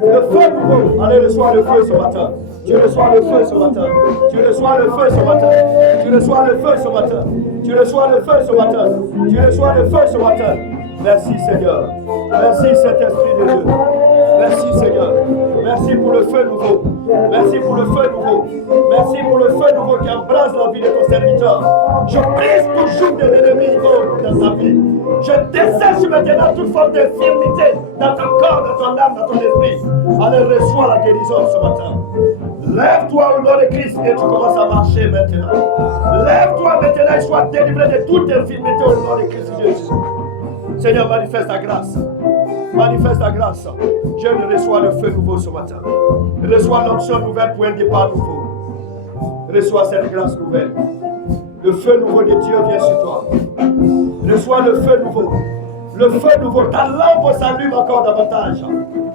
Le feu nouveau. Allez, reçois le feu ce matin. Tu reçois le feu ce matin. Tu reçois le feu ce matin. Tu reçois le feu ce matin. Tu reçois le feu ce matin. Tu reçois le feu ce matin. Merci Seigneur. Merci Saint-Esprit de Dieu. Merci Seigneur. Merci pour le feu nouveau. Merci pour le feu nouveau. Merci pour le feu nouveau qui embrase la vie de ton serviteur. Je brise toujours de l'ennemi dans ta vie. Je dessèche maintenant toute forme d'infirmité dans ton corps, dans ton âme, dans ton esprit. Allez, reçois la guérison ce matin. Lève-toi au nom de Christ et tu commences à marcher maintenant. Lève-toi maintenant et sois délivré de toute infirmité au nom de Christ Jésus. Seigneur, manifeste ta grâce. Manifeste ta grâce. Je reçois le feu nouveau ce matin. Reçois l'onction nouvelle pour un départ nouveau. Reçois cette grâce nouvelle. Le feu nouveau de Dieu vient sur toi. Reçois le feu nouveau. Le feu nouveau. Ta lampe s'allume encore davantage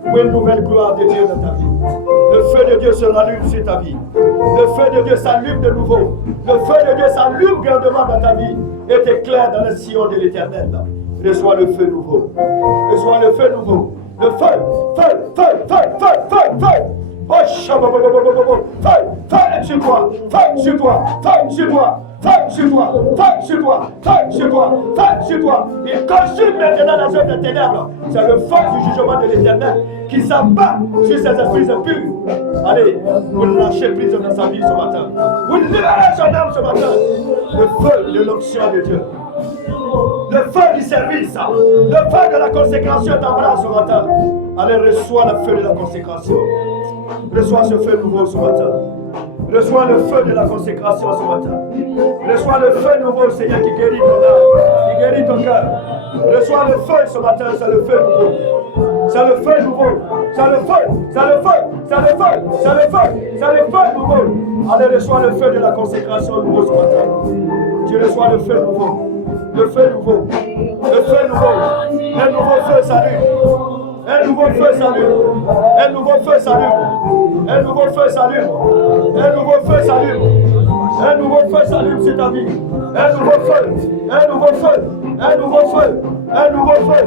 pour une nouvelle gloire de Dieu dans ta vie. Le feu de Dieu se rallume sur ta vie. Le feu de Dieu s'allume de nouveau. Le feu de Dieu s'allume grandement dans ta vie et t'éclaire dans le sillon de l'éternel. Reçois le feu nouveau. Reçois le feu nouveau. Le feu, feu, feu, feu, feu, feu, feu. Oh, feu, feu sur toi, feu sur toi, feu sur toi, feu sur toi, feu sur toi, feu sur toi, feu sur toi. Il consume maintenant la zone des ténèbres. C'est le feu du jugement de l'éternel qui s'abat sur ces esprits impurs. Allez, vous lâchez prise dans sa vie ce matin. Vous libérez son âme ce matin. Le feu de l'onction de Dieu. Le feu du service, le feu de la consécration t'embrasse ce matin. Allez, reçois le feu de la consécration. Reçois ce feu nouveau ce matin. Reçois le feu de la consécration ce matin. Reçois le feu nouveau, Seigneur, qui guérit ton âme, qui guérit ton cœur. Reçois le feu ce matin, c'est le feu nouveau. C'est le feu nouveau. C'est le feu, c'est le feu, c'est le feu, c'est le feu, c'est le feu nouveau. Allez, reçois le feu de la consécration nouveau ce matin. Tu reçois le feu nouveau. Le feu nouveau, le feu nouveau, un nouveau feu s'allume, un nouveau feu s'allume, un nouveau feu s'allume, un nouveau feu s'allume, un nouveau feu s'allume, un nouveau feu s'allume sur ta vie, un nouveau feu, un nouveau feu, un nouveau feu, un nouveau feu,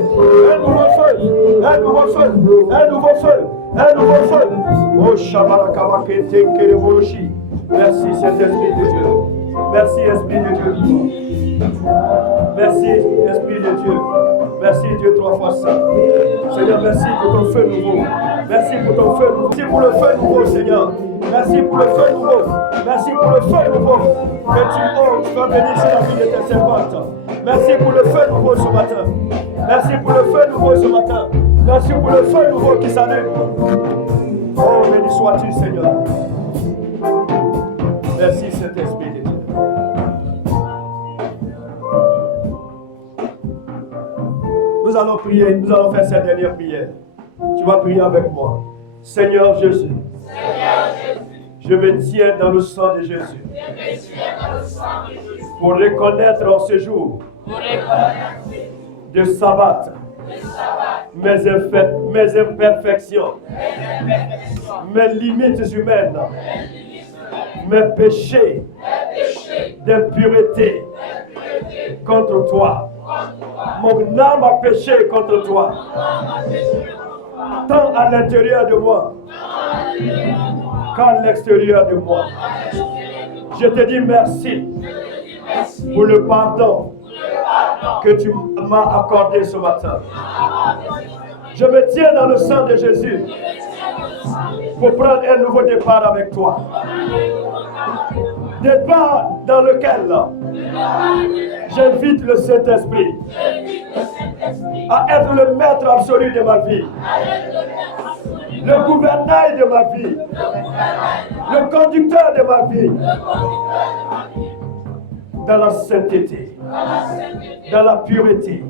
un nouveau feu, un nouveau feu, un nouveau feu, un nouveau feu. Oh Shabarakabake Tekerevoloshi. Merci Saint-Esprit de Dieu. Merci Esprit de Dieu vivant. Merci Esprit de Dieu. Merci Dieu 3 fois saint. Seigneur, merci pour ton feu nouveau. Merci pour ton feu nouveau. Merci pour le feu nouveau, Seigneur. Merci pour le feu nouveau. Merci pour le feu nouveau. Que tu vas bénir sur la vie de tes servantes. Merci pour le feu nouveau ce matin. Merci pour le feu nouveau ce matin. Merci pour le feu nouveau qui s'allume. Oh, béni sois-tu, Seigneur. Merci, Saint-Esprit de Dieu. Nous allons prier, nous allons faire cette dernière prière. Tu vas prier avec moi. Seigneur Jésus. Seigneur Jésus. Je me tiens dans le sang de Jésus. Pour reconnaître en ce jour de sabbat mes imperfections, mes limites humaines, mes péchés d'impureté contre toi. Mon âme a péché contre toi, tant à l'intérieur de moi qu'à l'extérieur de moi. Je te dis merci pour le pardon que tu m'as accordé ce matin. Je me tiens dans le sang de Jésus pour prendre un nouveau départ avec toi. Départ dans lequel j'invite le Saint-Esprit à être le maître absolu de ma vie, le gouvernail de ma vie, le conducteur de ma vie, dans la sainteté, dans la pureté.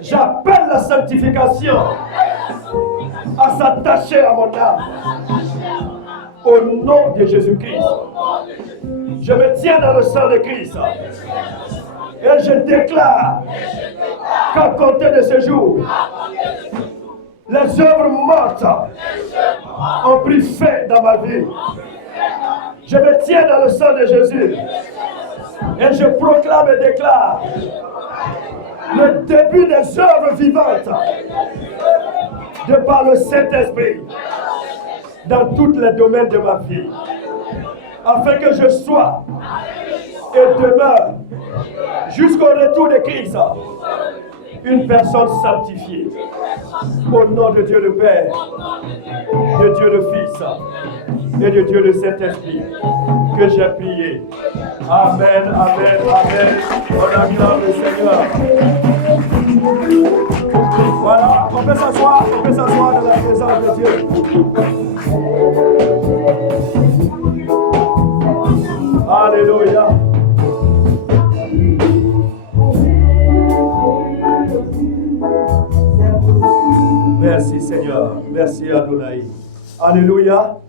J'appelle la sanctification à s'attacher à mon âme. Au nom de Jésus-Christ, je me tiens dans le sang de Christ et je déclare qu'à compter de ce jour, les œuvres mortes ont pris fin dans ma vie. Je me tiens dans le sang de Jésus et je proclame et déclare le début des œuvres vivantes de par le Saint-Esprit dans tous les domaines de ma vie, afin que je sois et demeure jusqu'au retour de Christ une personne sanctifiée. Au nom de Dieu le Père, de Dieu le Fils et de Dieu le Saint-Esprit, que j'ai prié. Amen, amen, amen. On acclame le Seigneur. Voilà, on peut s'asseoir dans la présence de Dieu. Alléluia. Merci Seigneur. Merci Adonai. Alléluia.